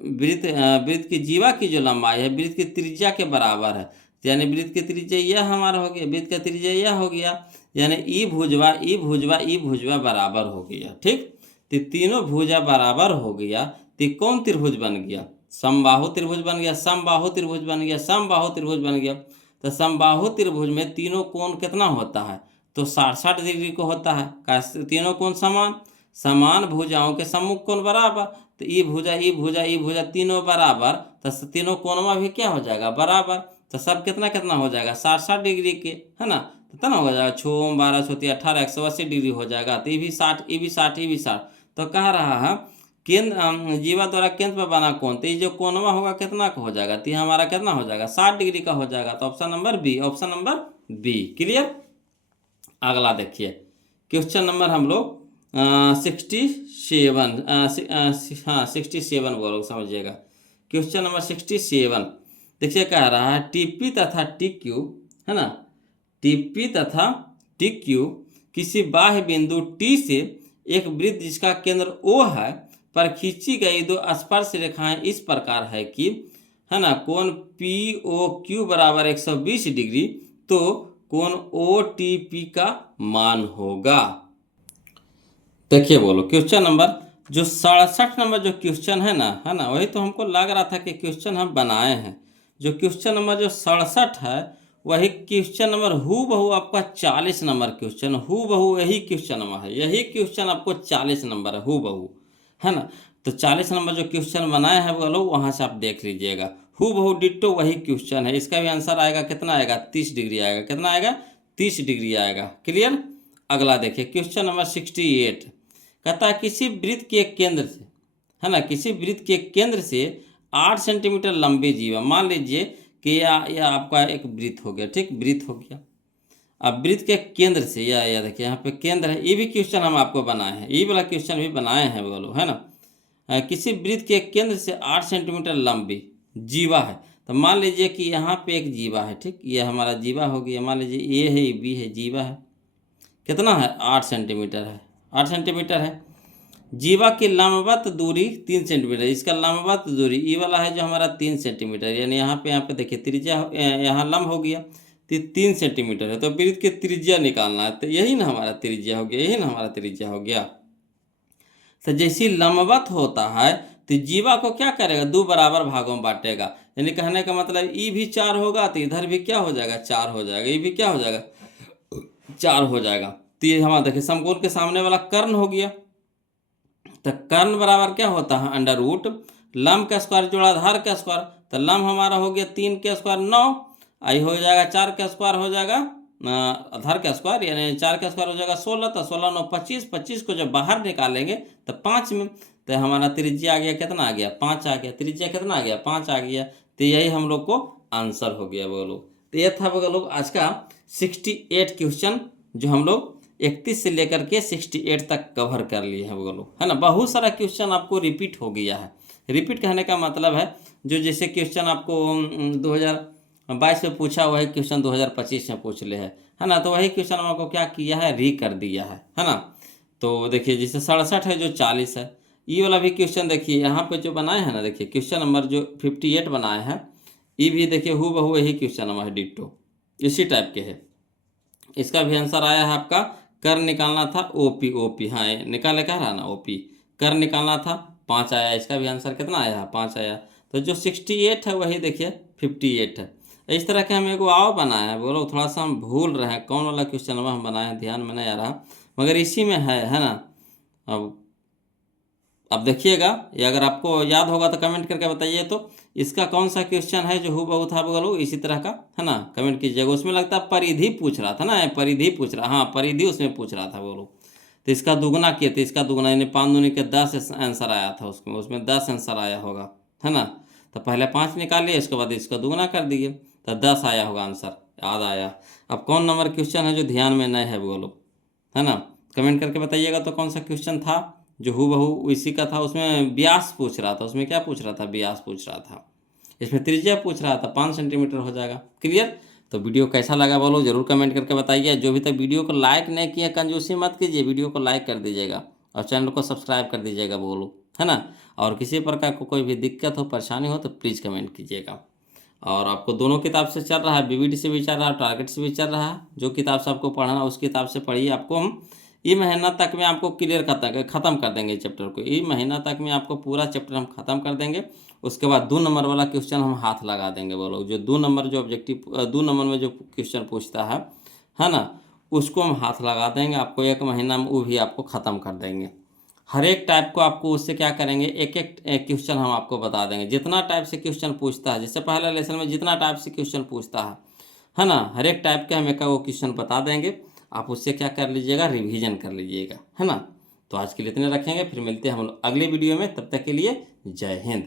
वृत्त की जीवा की जो लंबाई है वृत्त की त्रिज्या के बराबर है, यानी वृत्त की त्रिज्या यह हमारा हो गया, वृत्त का त्रिज्या यह हो गया, यानी ई भुजवा ई भुजवा ई भुजवा बराबर हो गया। ठीक, तो तीनों भुजा बराबर हो गया, तो कौन त्रिभुज बन गया, समबाहु त्रिभुज बन गया, समबाहु त्रिभुज बन गया, समबाहु त्रिभुज बन गया। तो समबाहु त्रिभुज में तीनों कोण कितना होता है, तो 60 डिग्री को होता है। तीनों कोण समान, समान भुजाओं के सम्मुख कोण बराबर, तो ई भुजा ई भुजा ई भुजा तीनों बराबर, तो तीनों कोणों भी क्या हो जाएगा, बराबर। तो सब कितना कितना हो जाएगा, 60 डिग्री के, है ना। तो कितना हो जाएगा, 6 12 6 18 180 डिग्री हो जाएगा। तो ये भी 60, ये भी 60, ये भी 60। तो कह रहा है केंद्र जीवा द्वारा केंद्र पर बना कोण, तो ये जो कोणवा होगा कितना का हो जाएगा, तो हमारा कितना हो जाएगा, 60 डिग्री का हो जाएगा। तो option number B, option number B. Clear. अगला देखिए क्वेश्चन नंबर हम लोग 67 हाँ 67 बोलो, समझिएगा। क्वेश्चन नंबर 67 देखिए, कह रहा है टीपी तथा टीक्यू, है ना, टीपी तथा टीक्यू किसी बाह्य बिंदु टी से एक वृत्त जिसका केंद्र ओ है पर खींची गई दो स्पर्श रेखाएं इस प्रकार है कि, है ना, कोण पी ओ क्यू बराबर 120 डिग्री, तो कोण ओ टी पी का मान होगा। देखिए बोलो क्वेश्चन नंबर जो 67 नंबर जो क्वेश्चन है ना, वही तो हमको लग रहा था कि क्वेश्चन हम बनाए हैं। जो क्वेश्चन नंबर जो 67 है वही क्वेश्चन नंबर हूबहू आपका 40 नंबर क्वेश्चन, हूबहू यही क्वेश्चन नंबर है, यही क्वेश्चन आपको 40 नंबर है हूबहू, है ना। तो 40 नंबर जो क्वेश्चन बनाए हैं बोलो, वहाँ से आप देख लीजिएगा, हूबहू डिट्टो वही क्वेश्चन है। इसका भी आंसर आएगा कितना आएगा, 30 डिग्री आएगा। कितना आएगा, 30 डिग्री आएगा। क्लियर। अगला देखिए क्वेश्चन नंबर 68 कहता है किसी वृत्त के केंद्र से, है ना, किसी वृत्त के केंद्र से 8 सेंटीमीटर लंबी जीवा, मान लीजिए कि यह आपका एक वृत्त हो गया, ठीक, वृत्त हो गया। अब वृत्त के केंद्र से या देखिए यहाँ पे केंद्र है, ये भी क्वेश्चन हम आपको बनाए हैं, ये वाला क्वेश्चन भी बनाए हैं बोलो, है ना। किसी वृत्त के केंद्र से 8 सेंटीमीटर लंबी जीवा है, तो मान लीजिए कि यहाँ पे एक जीवा है, ठीक, ये हमारा जीवा हो गया, मान लीजिए ए है, बी है, जीवा है, कितना है 8 सेंटीमीटर है, 8 सेंटीमीटर है। जीवा की लंबवत दूरी 3 सेंटीमीटर, इसका लंबवत दूरी ई वाला है जो हमारा 3 सेंटीमीटर, यानी यहाँ पे देखिए त्रिज्या यहाँ लंब हो गया तो 3 सेंटीमीटर है, तो वृत्त की त्रिज्या निकालना है, तो यही ना हमारा त्रिज्या हो गया, यही ना हमारा त्रिज्या हो गया। तो जैसी लंबवत होता है तो जीवा को क्या करेगा, 2 बराबर भागों में बांटेगा, यानी कहने का मतलब ई भी 4 होगा तो इधर भी क्या हो जाएगा, 4 हो जाएगा, ये भी क्या हो जाएगा, 4 हो जाएगा। तो ये हमारा देखिए समकोण के सामने वाला कर्ण हो गया, तो कर्ण बराबर क्या होता है, अंडर रूट लंब का स्क्वायर जोड़ा आधार का स्क्वायर, तो लंब हमारा हो गया 3 के स्क्वायर 9, आई हो जाएगा 4 का स्क्वायर हो जाएगा आधार का स्क्वायर, यानी 4 का स्क्वायर हो जाएगा 16, तो 16 9 25, 25 को जब बाहर निकालेंगे तो 5 में, तो हमारा त्रिज्या आ गया, कितना आ गया, 5 आ गया, त्रिज्या कितना आ गया, 5 आ गया, तो यही हम लोग को आंसर हो गया वो लोग। तो यह था वो लोग आज का 68 क्वेश्चन जो हम लोग 31 से लेकर के 68 तक कवर कर लिए हैं वो लोग, है ना। बहुत सारा क्वेश्चन आपको रिपीट हो गया है। रिपीट कहने का मतलब है जो जैसे क्वेश्चन आपको 2022 में पूछा वही क्वेश्चन 2025 में पूछ ले है ना, तो वही क्वेश्चन आपको क्या किया है, री कर दिया है ना। तो देखिए जैसे 67 है जो 40 है, ये वाला भी क्वेश्चन देखिए यहाँ पे जो बनाए हैं ना, देखिए क्वेश्चन नंबर जो 58 बनाए हैं, ये भी देखिए हूबहू यही क्वेश्चन नंबर है, डिट्टो इसी टाइप के है। इसका भी आंसर आया है आपका, कर निकालना था ओपी, ओपी हाँ निकाले कह रहा ना, ओपी कर निकालना था 5 आया, इसका भी आंसर कितना आया, 5 आया। तो जो 68 है वही देखिए 58 है। इस तरह के हम एगो आओ बनाए हैं, बोलो थोड़ा सा हम भूल रहे हैं कौन वाला क्वेश्चन हम बनाए हैं, ध्यान में नहीं आ रहा, मगर इसी में है ना। अब देखिएगा, ये अगर आपको याद होगा तो कमेंट करके बताइए, तो इसका कौन सा क्वेश्चन है जो हूबहू था बोलो इसी तरह का, है ना, कमेंट कीजिएगा। उसमें लगता है परिधि पूछ रहा था ना, परिधि पूछ रहा, हाँ परिधि उसमें पूछ रहा था बोलो, तो इसका दुगना किए थे, इसका दुगना यानी 5 दूनी के 10 आंसर आया था उसमें 10 आंसर आया होगा, है ना। तो पहले 5 निकालिए, इसके बाद इसका दुगना कर दिए तो 10 आया होगा आंसर, याद आया। अब कौन नंबर क्वेश्चन है जो ध्यान में नहीं है बोलो, है ना, कमेंट करके बताइएगा तो कौन सा क्वेश्चन था जो हूबहू इसी का था। उसमें व्यास पूछ रहा था, उसमें क्या पूछ रहा था, व्यास पूछ रहा था, इसमें त्रिज्या पूछ रहा था, 5 सेंटीमीटर हो जाएगा। क्लियर। तो वीडियो कैसा लगा बोलो जरूर कमेंट करके बताइए। जो भी तक वीडियो को लाइक नहीं किया कंजूसी मत कीजिए, वीडियो को लाइक कर दीजिएगा और चैनल को सब्सक्राइब कर दीजिएगा बोलो, है ना। और किसी प्रकार को कोई भी दिक्कत हो परेशानी हो तो प्लीज़ कमेंट कीजिएगा। और आपको दोनों किताब से चल रहा है, बीवीडी से भी चल रहा है, टारगेट से भी चल रहा है, जो किताब से आपको पढ़ना उस किताब से पढ़िए। आपको हम ये महीना तक में आपको क्लियर ख़त्म कर देंगे चैप्टर को, ये महीना तक में आपको पूरा चैप्टर हम ख़त्म कर देंगे। उसके बाद 2 नंबर वाला क्वेश्चन हम हाथ लगा देंगे बोलो, जो 2 नंबर जो ऑब्जेक्टिव 2 नंबर में जो क्वेश्चन पूछता है ना, उसको हम हाथ लगा देंगे। आपको 1 महीना में वो भी आपको ख़त्म कर देंगे। हर एक टाइप को आपको उससे क्या करेंगे, एक क्वेश्चन हम आपको बता देंगे, जितना टाइप से क्वेश्चन पूछता है, जैसे पहले लेसन में जितना टाइप से क्वेश्चन पूछता है ना, हर एक टाइप के हम एक वो क्वेश्चन बता देंगे। आप उससे क्या कर लीजिएगा, रिवीजन कर लीजिएगा, है ना। तो आज के लिए इतने रखेंगे, फिर मिलते हैं हम लोग अगले वीडियो में, तब तक के लिए जय हिंद।